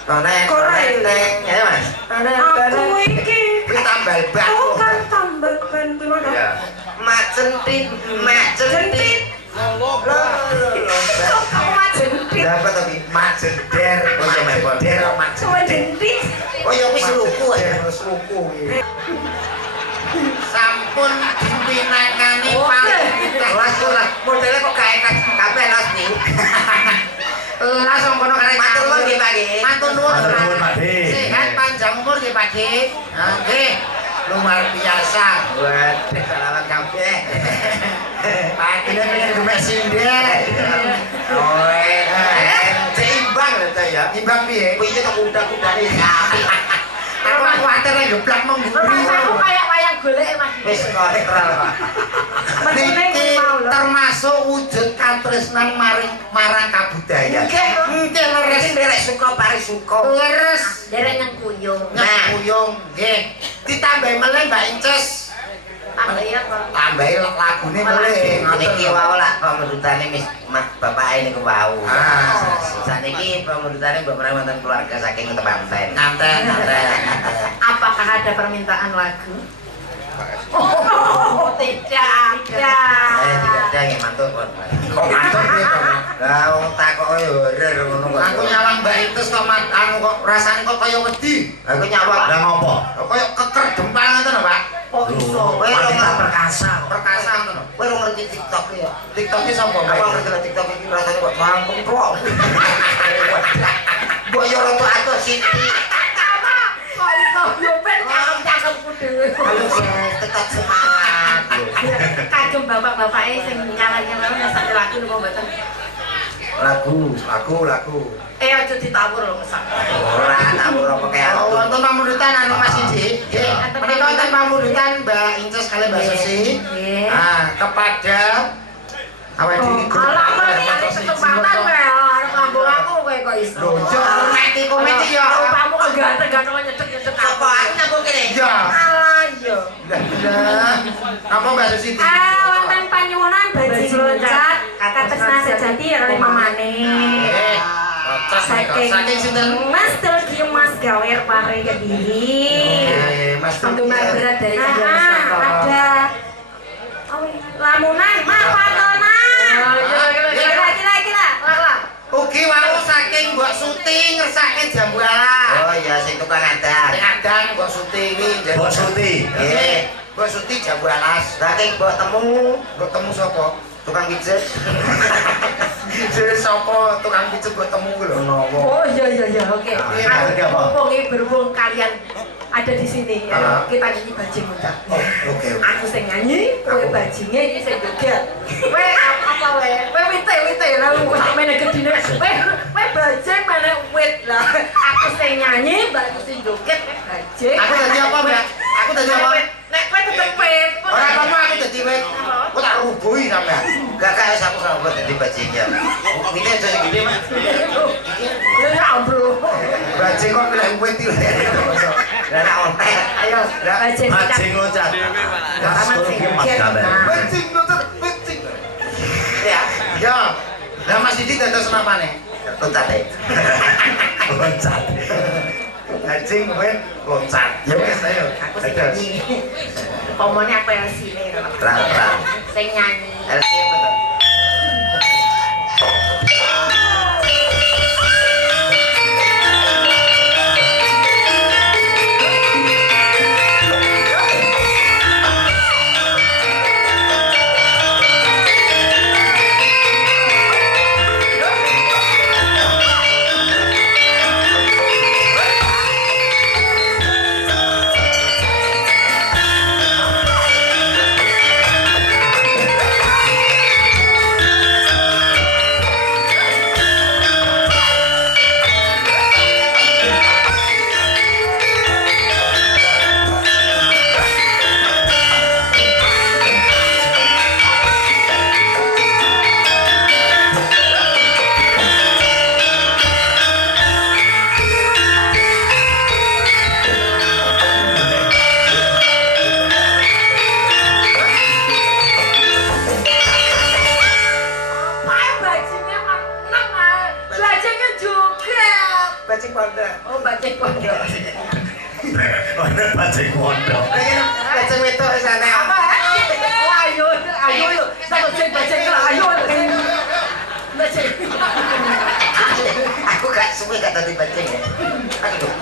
Korek ya Mas. Aku iki Kuwi tambal ban. oh kan tambal ban gimana? Ya. Mak centit. Kok kamu majentit? Dapat tapi mak jeder. Oh iya mepon. Mak Cuma jeder. jentit. Oh iya wis luku ya, wis luku iki. Sampun dipinakani Pak. Las modele kok gak enak kabeh las nih. Langsung kono karek Matur nuwun nggih Pak nggih. Matur nuwun. Matur nuwun, Pak Dik. Sehat panjang umur nggih Pak Dik. Nggih. Luar biasa. Buat salaman kabeh. Pak Dik pengen gemek sinden. Oe. Seimbang lho to ya. Imbang piye? Kuwi kok kuda-kudane. Aku kuwatir nek geblak mengguri. Aku kayak wayang golek Mas. Wis kontral Pak. Niki termasuk wujud katresnan marang kabudayan. Nggih leres Derek suka pari suka. leres Derek yang kuyung. nyakuyung nggih. Ditambahi meneh Mbak Inces. Tambah ya kok. Tambahi lagune meneh. Niki wau lah pamedutane bapak niku wau. Ah. Saniki pamedutane bapak wonten keluarga saking temanten. Nganten. Apakah ada permintaan lagu? Oh, tidak. Tidak ada nggih mantuk pun. Kok mantuk piye to? Lah wong takoke yo rer ngono kok. Aku nyawang Mbak Inces kok anu kok rasane kok kaya wedi. Aku nyawang. Lah ngopo? Kaya keker dempal ngoten lho, Pak. Oh, iso. Kowe ora ngerti perkasa. Perkasa ngoten lho. Kowe ora ngerti TikTok ya. TikTok ki sapa, Mbak? Apa ngerti TikTok iki rasane kok mangkung tok. Mbok yo roto atur Siti. Kok iso yo ben cakep-cakepku dhewe. Ayo guys, tetap semangat. Kagem bapak-bapake sing nyalah-nyalah ngesake lagu napa mboten? Lagu. Aja ditawur lho mesak. Ora tahu apa kaya Oh, aku. wonten pamundutan anu Mas Inci. Nggih. Menika wonten pamundutan Mbak Inces kalian Mbak Susi. Nggih. Ah, kepada awake dhewe iki. Alah kok iki ada kesempatan wae arep ngambung aku kowe kok iso. Lho, komedi ya. Kamu kok ganteng-ganteng nyedek-nyedek Apa aku nyambung kene? Ya. Alah yo. Lah. Apa Mbak Susi? Wonten panyuwunan bajing loncat kata tresna sejati oleh mamane. Saking sinten? Mas Tulgi Mas Gawer Pare Kediri. Mas Penggemar berat dari ada lamunan mapatonan. Kira-kira. Ugi wau saking Mbok Suti ngersake jambu alas. Oh iya sing tukang adan. Sing adan Mbok Suti iki. Mbok Suti. Nggih. Mbok Suti jambu alas. Saking mbok Mbok temu sapa? tukang pijet. Jadi sapa tukang pijet mbok temu ku lho. Oh iya oke. Harga apa? Berhubung kalian ada di sini ya, kita nyanyi bajing muda. Oke. Aku sing nyanyi, kowe bajinge iki sing joget. Kowe apa wae? Kowe wite lah kok sampeyan gedine. Kowe bajing mana wit lah. Aku sing nyanyi, mbak sing joget bajing. Aku dadi apa, Mbak? Aku dadi apa? Nek kowe tetep wit. Ora apa-apa aku dadi wit. Kok tak rubuhi sampean. Kakak wis aku ora buat dadi bajingnya. Ini aja sing gede, Mas. Ya ampun. Bajing kok pilih wit iki. Lah nek ontek. Ayo, bajing Bajing loncat. Taman sing joget. Bajing noter bajing. Ya, Ya. Lah Mas Didi dados napane? loncat deh. Loncat. Bajing wit loncat. Ya wis ayo. Aku sing nyanyi. Pomone apa yang sile lho. Terang. Sing nyanyi. LC betul. Bajing pondok. Oh, bajing pondok. Ono bajing pondok. Bajing wedok sana. Apa? Oh, ayo yuk. Satu bajing ayo. Bajing. Aku gak suwe gak tadi bajing ya. Aduh.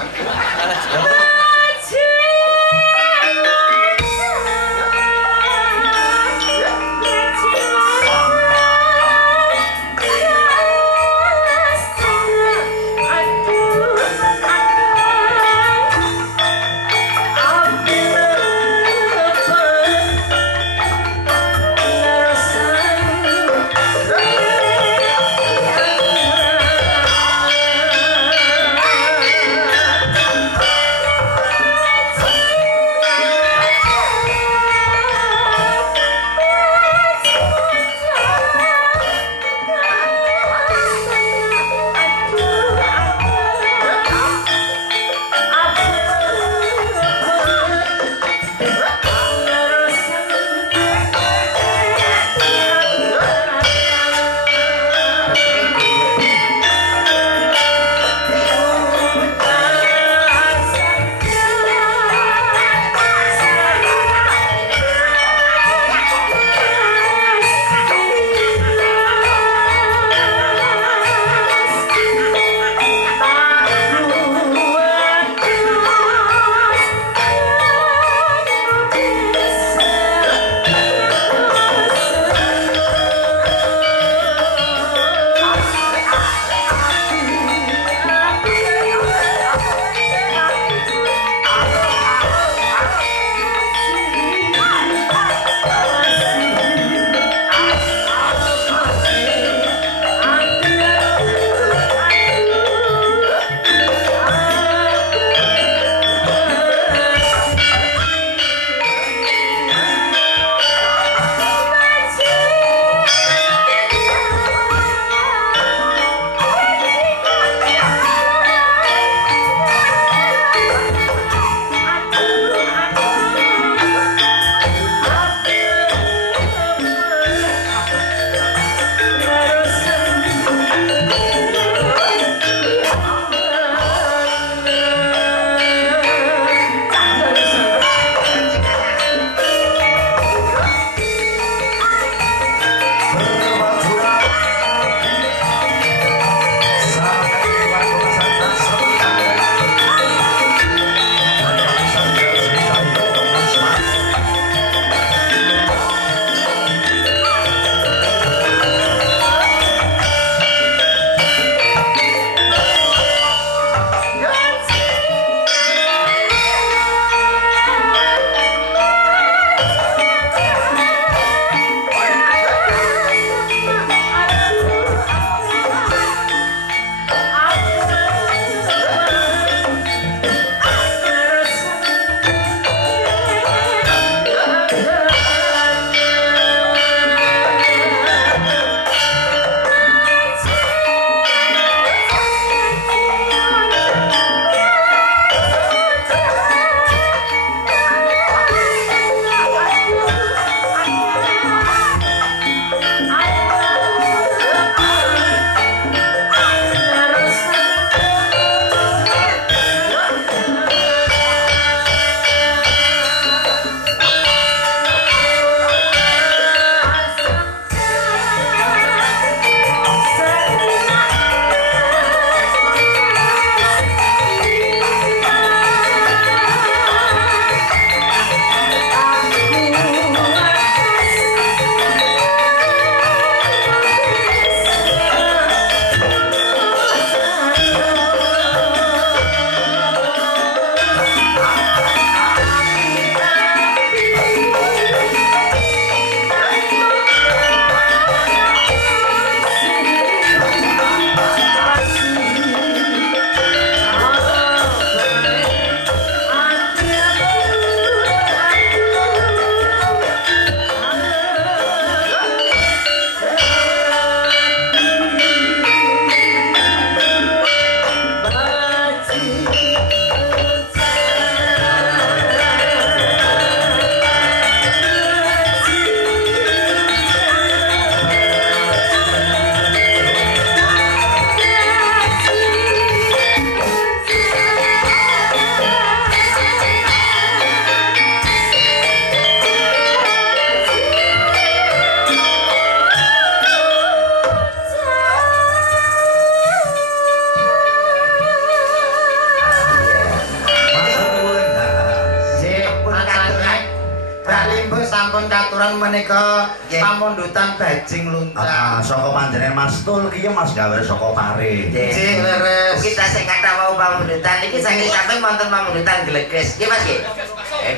sampun katuran menika pamundutan bajing luncah. Saka panjenengan Mas Tul ki Mas gawe saka pare. Nggih, leres. Kita sing kata mau pamundutan iki saking sampe wonten pamundutan gleges. Nggih Mas nggih.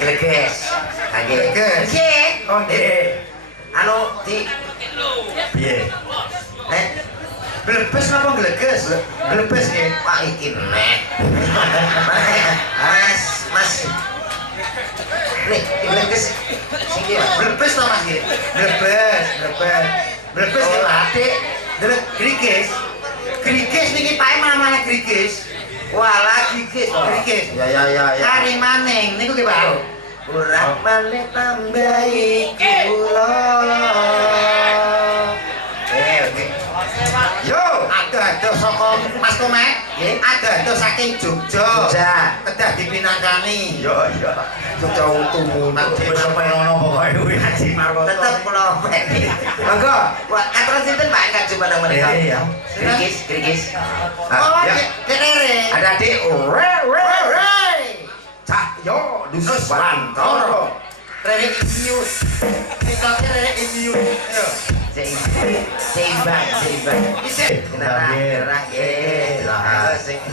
Gleges. Nggih. Gleges. Nggih. Oh nggih. Anu di Piye? Glebes napa gleges? Glebes nggih. Pak iki nek. Mas. Nih, gleges. Sing iki. Glebes to Mas nggih. Glebes. Glebes nggih Adik. Delek grigis. Grigis niki pae namanya grigis. Walah gigis. Grigis. Ya. Kari maning niku nggih Pak. Kurang balik tambahi kula. Oke. Yo, ada saka Mas Tomek. Nggih. Ada saking Jogja. Jogja. Kedah dipinangkani. Yo. Jogja utuh. Wis sampe ono pokoke kuwi Haji Marwoto. Tetep kula wedi. Monggo. Wah, katuran sinten Pak Kak Jumlah menika? Ya. Grigis. Oh, Ya. Rere. Ada Dik. Cak yo dus Wantoro. Rere Imius. Mikotnya Rere Imius. Yo. Seimbang. Kenapa?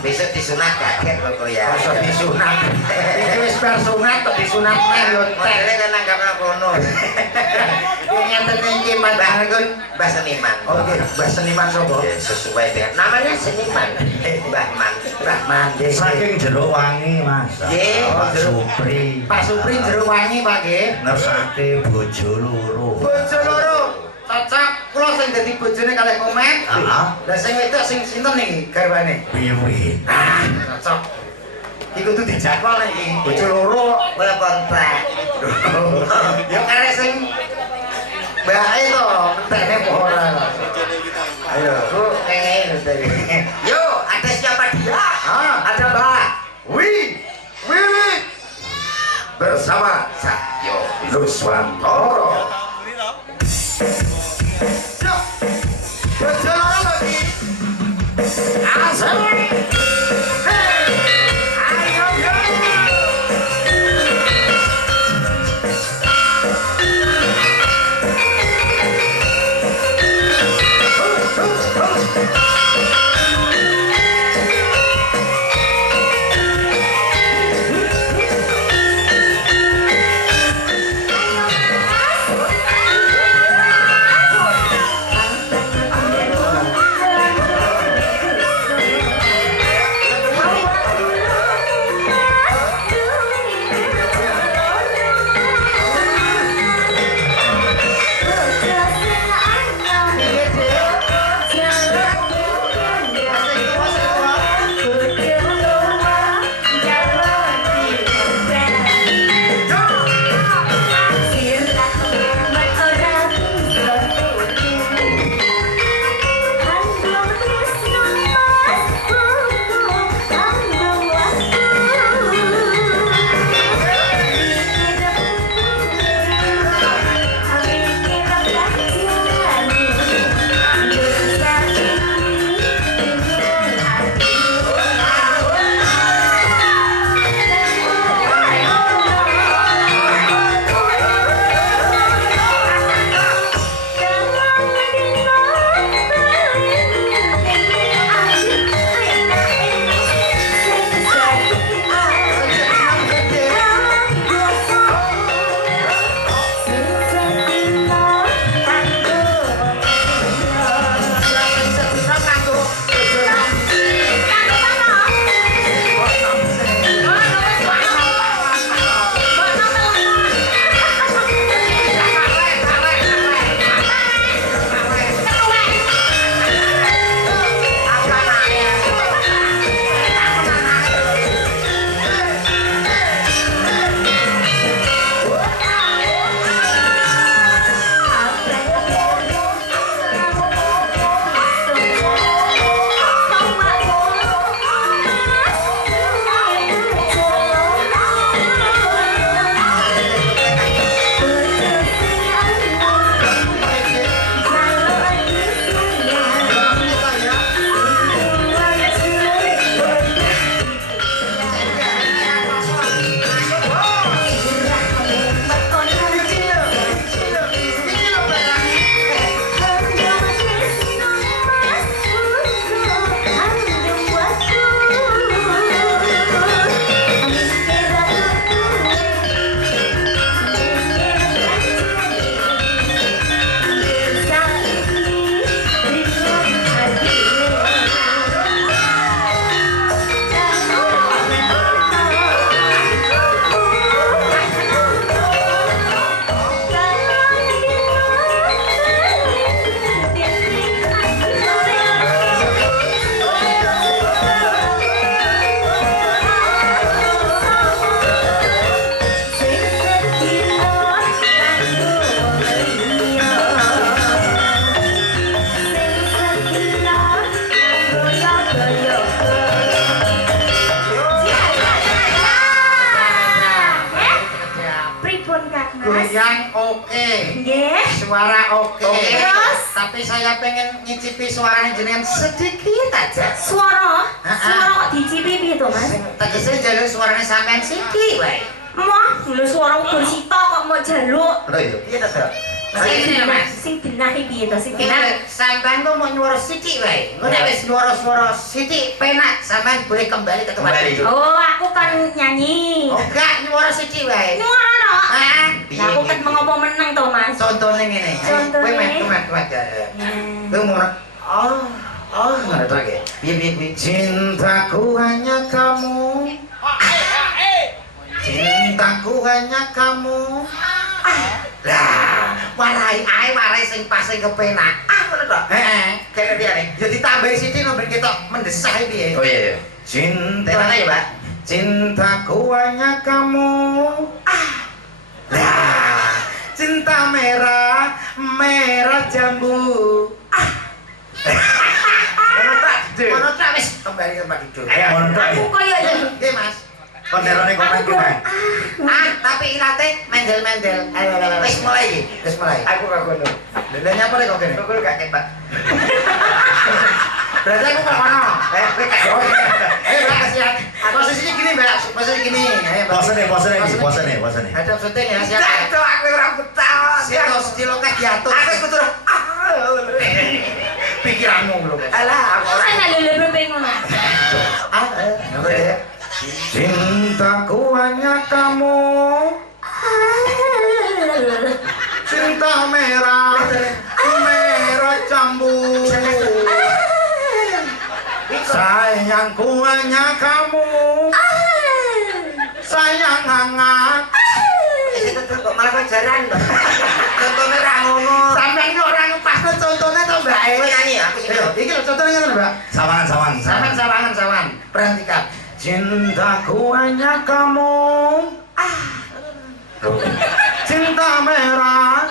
Besok disunat kaget kok ya. Masa disunat. Iki wis bar sunat kok disunat neh yo. Modele kan nanggapna kono. Ngeten iki panjenengan Mbah Seniman. Oke, Mbah Seniman sapa? Ya, sesuai dengan namanya Seniman. Mbah Man. Saking jero wangi Mas. Nggih. Pak Supri. Pak Supri jero wangi Pak nggih. Nersake bojo loro. Bojo loro. Cocok kula sing dadi bojone kalih Komet. Heeh. Lah sing wedok sing sinten niki garwane? Wiwi. Ah, cocok. Iki kudu dijadwal iki. Bojo loro. Kula kontrak. Ya karek sing bae to, entene apa ora. Ayo, Bu, pengen tadi. Yo, ada siapa dia? Ada Mbak. Wiwi bersama Cahyo Nuswantoro. bojo loro lagi. Asik. Goyang oke. Nggih. Suara oke. Terus? Tapi saya pengen ngicipi suaranya jenengan sedikit aja. Suara kok dicipi piye to, Mas? Tegese jaluk suaranya sampean sithik wae. Wah, lho suara ukur sito kok mau jaluk. Lho iya, piye to, Dok? Sing dinah piye to sing dinah? Ini sampean tuh mau nyuara sithik wae. Engko nek wis nyuara-nyuara sithik penak sampean boleh kembali ke tempat Kembali. itu. Oh, aku kan nyanyi. Oh, enggak nyuara sithik wae. Nyuara no. Ah, Lah aku ket mengopo meneng to, Mas? contohnya ngene. Contohnya? Kowe mek ya. Kowe mau ngono to iki. Piye cintaku hanya kamu. Cintaku hanya kamu. Lah, warai sing pas sing kepenak. Ngono to. Heeh, kene diare. Ya ditambahi sithik no ben ketok mendesah piye. Oh iya. Cinta ya, Pak. Cintaku hanya kamu. Lah, cinta merah, merah jambu. Mono tak wis kembali ke tempat tidur. Ayo montok. Aku koyo Nggih, Mas. Konderane komen ki, Mas. Tapi ilate mendel-mendel. Wis mulai iki, wis mulai. Aku gak ngono. Lha nyapa rek kok kene? Aku gak ketok. Berarti aku kok kono. Kowe gak yo. Mbak siap. Posisinya gini, Mbak. Posisi gini. Ayo, Mbak. Posene. Ada syuting ya, siap. Jatuh aku ora betah. Situ stilo kak diatur. Aku kudu Pikiranmu lho. alah aku ora. ora lho ngono. Cintaku hanya kamu. Cinta merah, merah jambu. Sayangku hanya kamu. Sayang hangat. Kok malah pacaran to. Contohnya ra ngono. Sampai ini orang ngepasno contohnya tau Mbak. Kowe nyanyi aku sing. Iki lho contohnya ngene Mbak. Sawan. Perhatikan. Cintaku hanya kamu. Cinta merah,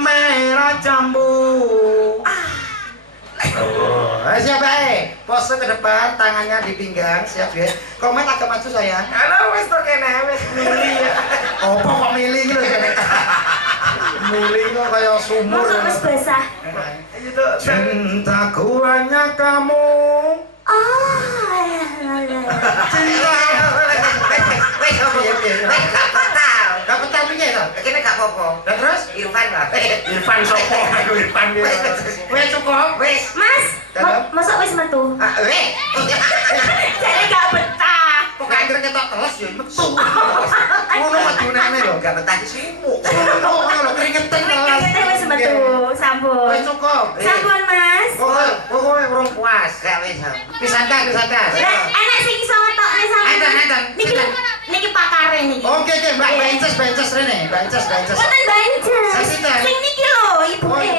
merah jambu. Siap pose ke depan, tangannya di pinggang, siap ya. Komen agak maju sayang. Halo wis to kene wis milih ya. Opo kok milih gitu lho. Milih kok kayak sumur. Mosok wis basah. Ayo to. Cintaku hanya kamu. Cinta. Gak petah piye to? Kene gak apa-apa. Lah terus Irfan lah. Irfan sopo? Aduh Irfan dia. Wes cukup. Wis. Mas, mosok wis metu. Jare gak betah. Kok gak kira ketok teles ya metu. Ngono madunane lho. Gak betah sibuk. Ngono lho keringetan. Keringetnya wis metu, sampun. Wes cukup. Sampun, Mas. Pokoknya urung puas. Gak wis. Pisankan. Lah, enak sing iso ngetokne sampean. Enten. Niki pakare niki. Oke, Mbak Bences rene. Bences. Mboten banjur. Sinten? Sing niki lho, ibuke.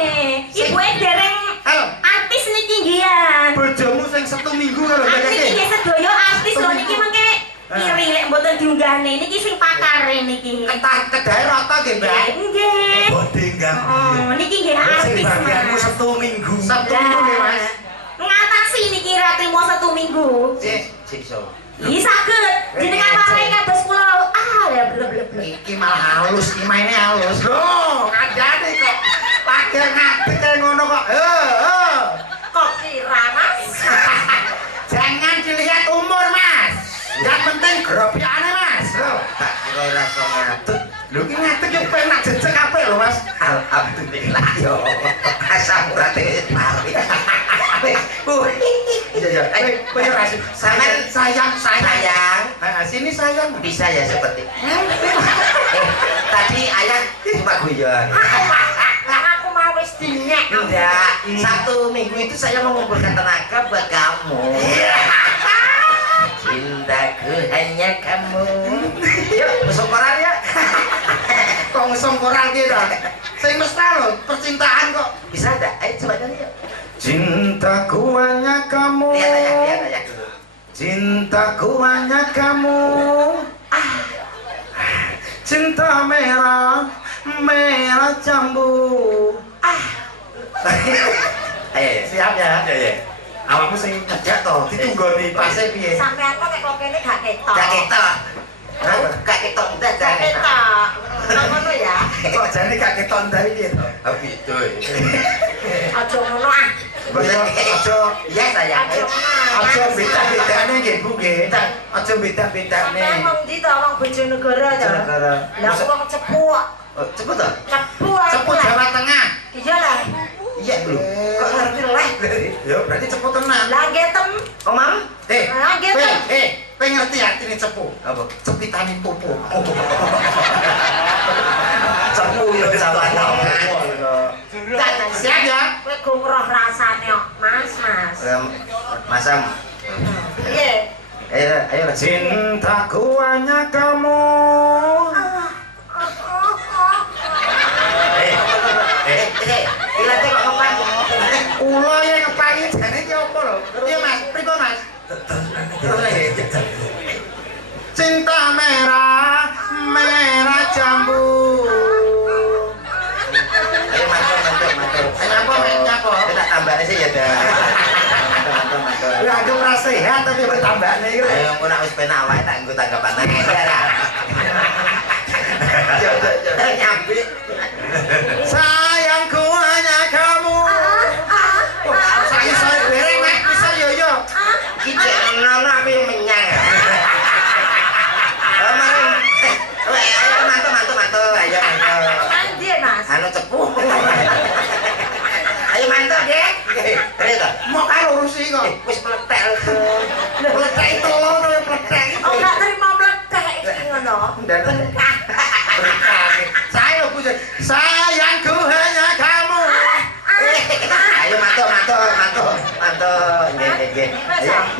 Ibuke dereng Halo. artis niki nggih. Bojomu sing Sabtu Minggu karo Niki kakek. nggih sedaya artis lho niki mengke iri lek mboten diunggahne niki sing pakare niki. Kedae rata nggih, Mbak. Nggih. Bodeng Oh, niki nggih artis. bagianmu Mas. Sabtu Minggu. Sabtu Minggu nggih, Mas. Ngatasi niki ra trimo 1 minggu. Sikso. Ih saged. Jenengan warai kados kula ya bleb. Iki malah halus, iki maine halus. Loh, ngajane kok. Pake ngadeg kaya ngono kok. Kok kira Mas? Jangan dilihat umur, Mas. Yang penting grobyane, Mas. Loh, Tak kira ora iso ngadeg. lho iki ngadeg yo penak jejeg apik lho, Mas. Alhamdulillah yo. Asam urate mari. Iya. Kowe ora sayang. Sayang. Sini sayang. Bisa ya seperti. Tadi ayah cuma guyon. Aku mau wis dinyek. Enggak, Sabtu Minggu itu saya mengumpulkan tenaga buat kamu. Cintaku hanya kamu. Yuk, masuk koran ya. Kok ngesong koral ki to? Sing mesta lho, percintaan kok. Bisa enggak? Ayo coba nyanyi yuk. Cintaku hanya kamu. Lihat ayah dulu. Cintaku hanya kamu. Cinta merah, merah jambu. Ayo, Siap ya? ya. Awakmu sing ngejak to, ditunggoni pase piye? Sampean kok kok kene gak ketok. Gak ketok. Gak ketok udah Gak ketok. Ngono ya. Kok jane gak keton ta iki to? Oh gitu. Aja ngono ah. Aja Iya sayang. aja beda-bedane nggih Bu nggih. Aja beda-bedane. Sampeyan wong ndi to wong Bojonegoro to? Bojonegoro. Lah wong Cepu kok. Oh, cepet toh? Cepu Cepu Jawa Tengah. Iya lah. Iya lho. Kok ngerti leh? Ya berarti cepu tenan. Lah nggih tem. Oh, Mam? Lah nggih tem. Kowe ngerti artine cepu? Apa? Cepitane popo. Cepu yo Jawa Tengah. Siap ya? Kowe go ngroh rasane kok, Mas. Masam. Piye? Ayo lah. Cintaku hanya kamu. Ilate kok ngepang. Kula yang ngepangi jane iki apa lho? Iya Mas, pripun Mas? Cinta merah, merah jambu. Ayo mantul. Nyapa nyapa. Kita tambahnya sih ya dah. Mantul. Lah aku ora sehat tapi bertambahne iki. Ayo engko nek wis penak awake tak nggo tanggapan ya lah. Nyambi. Sayangku hanya kamu. Saya bereng Mas, bisa yo. Iki cek nono aku yang menyang. Oh, mari. Ayo mantul. Ayo mantul. Mandi Mas. Anu cepu. Ayo mantul, Dek. Ayo toh. Mau kan urusi kok. Wis meletek lho. Meletek itu, meletek. Oh enggak terima meletek iki ngono. Berkah. Saya lho Bu. Sayangku hanya kamu. Ayo mantul. Nggih.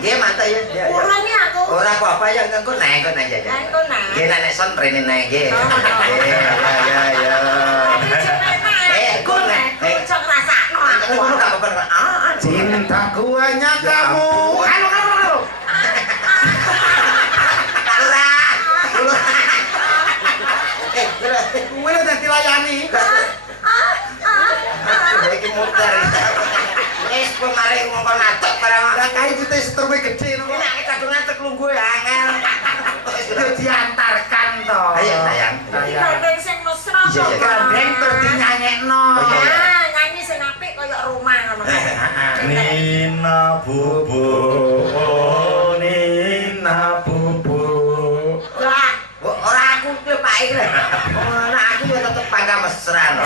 Nggih mantul ya. Kurang ya aku. Ora apa-apa ya engko naik aja. Engko naik. Nggih nek son rene naik nggih. Ya. Aku nek cocok rasakno aku. Ngono gak apa-apa. Cintaku hanya kamu. Halo. Kowe udah dilayani. Iki muter. Wis pemare ngomong ngatuk barang. Lah kae kita seterwe gede ngono. Nek kadung ngatuk lungguh angel. Itu diantarkan to. Ayo sayang. Gandeng sing mesra Iya, to. Gandeng terus dinyanyekno. Ah, nyanyi sing apik kaya rumah ngono. Nina bubu. Lah, Ora aku klepake lho. Nek aku ya tetep pangga mesra no.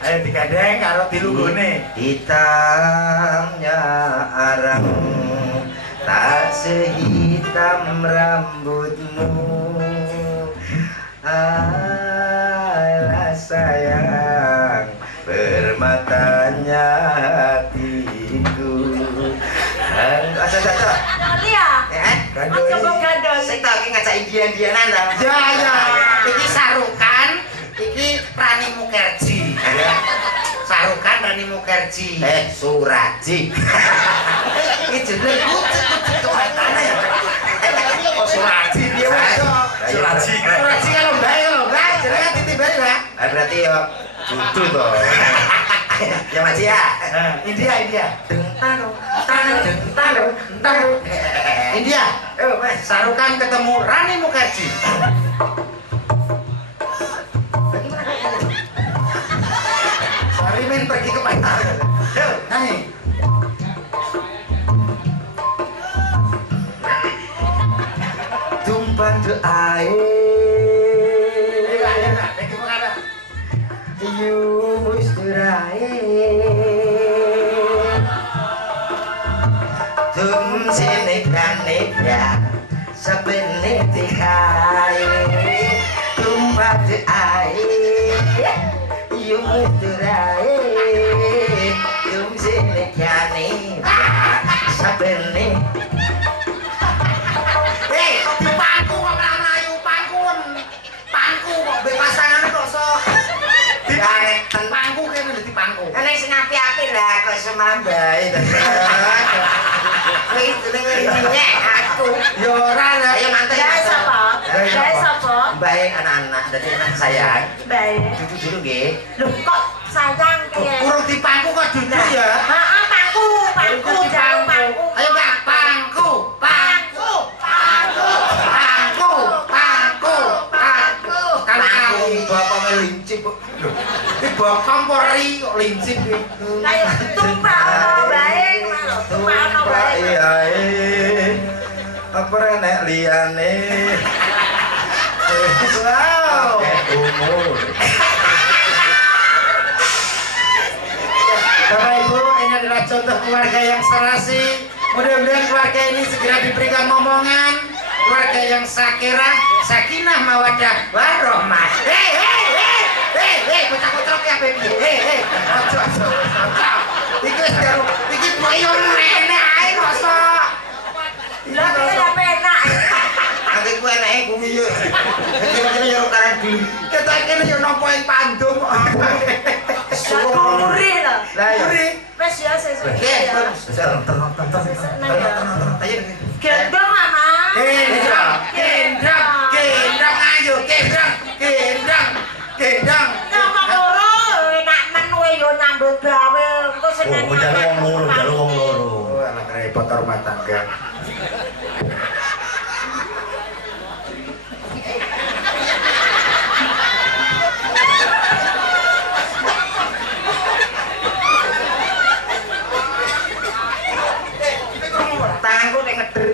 Ayo digandeng karo dilunggune. Hitamnya arang tak sehitam rambutmu. Alah sayang permatanya hatiku. Asa. Doli ya. Aja mbok gandoli. Sing tak iki ngajak Indian-Indianan ta. Ya. Iki sarukan, iki Rani Mukherjee. Sarukan Rani Mukherjee. Suraji. Iki jeneng kewatane ya. Oh Suraji piye wae. Suraji. Suraji kalau mbak jenenge titibane ya. Berarti ya dudu to. Ya Mas ya. India. India. Mas. Sarukan ketemu Rani Mukherjee. Sarimin pergi ke pantai. Nyanyi. Tumpang de air. Yus terakhir Tum sini kan ya Sebenih tikai Tumpah de air Yus terakhir Tum sini kan ya Sebenih Di pangku kok melayu pangkun. Pangku kok bepasangan kok so. Di pangku kene di pangku. Kan sing api-api lah kok semalam bae to. Wis jenenge aku. Ya ora lah. Ayo mantai. Gawe sapa? Gawe sapa? Baik anak-anak dadi anak sayang. Baik. Duduk dulu nggih. Lho kok sayang piye? Kurang di pangku kok duduk ya. Heeh, pangku. Jauh pangku. Ayo Mbak, pangku. Kalau iki bapak melincip. Iki bapak pori kok lincip iki. Kayak tumpah bae ngono. Tumpah bae. Iya. Apa nek liyane? Wow. Umur. Bapak Ibu, ini adalah contoh keluarga yang serasi. Mudah-mudahan keluarga ini segera diberikan momongan. Keluarga yang sakinah, mawaddah, warahmah. Hei, bocah-bocah ki ape piye? Hei. Ojo. Iki wis karo iki boyo nenek ae rasa. Lah kok penak. Nanti ku enake ku piye? Kene yo karan geli. Kita kene yo nampa ing pandung kok. Muri lah. Lah ya. Wes ya sesuk. Tenang. Ayo. Gendong mama. Gendang ayo, gendang. Nomor loro enak men kowe yo nyambut gawe engko Oh, seneng. njaluk wong loro. Oh, anak repot rumah tangga. Tanganku nek ngeder.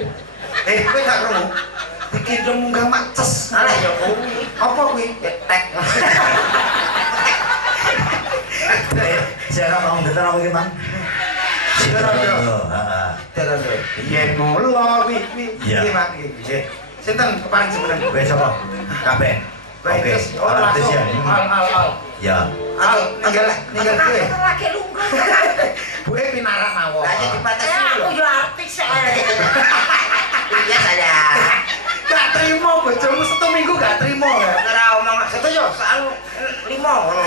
Kowe gak krungu? Iki ndang munggah maces. Alah ya kuwi. Apa kuwi? Tek. Saya mau ngeter apa iki, Mang? Heeh. Yen mulo kuwi iki Mak iki. Sinten paling semeneng? Wes apa? Kabeh. Baik, Oke. terus Artis ya. al. Ya. Ninggal kowe. Lagi lungguh. Buke pinarak mawon. Lah iki dibatasi Aku lho. yo artis kok. Iya saya. Gak terima bojomu 1 minggu gak terima ya. Ora omong setu yo soal 5 ngono.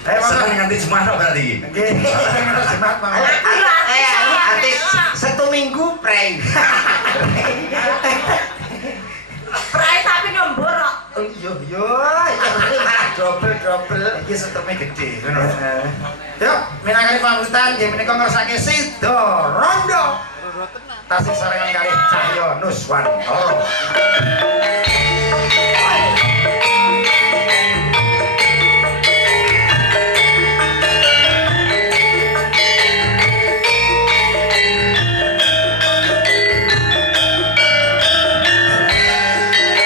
Ayo Seneng nganti Jumat berarti. Nggih, terus jemat mawon. Artis 1 minggu prei. Prai tapi nyombor kok. Yo, malah double. Iki seteme gede ngono. Yuk, minangkani pamungsutan nggih menika ngersake Sido Rondo. Tasik sarengan kali Cahyo Nuswantoro.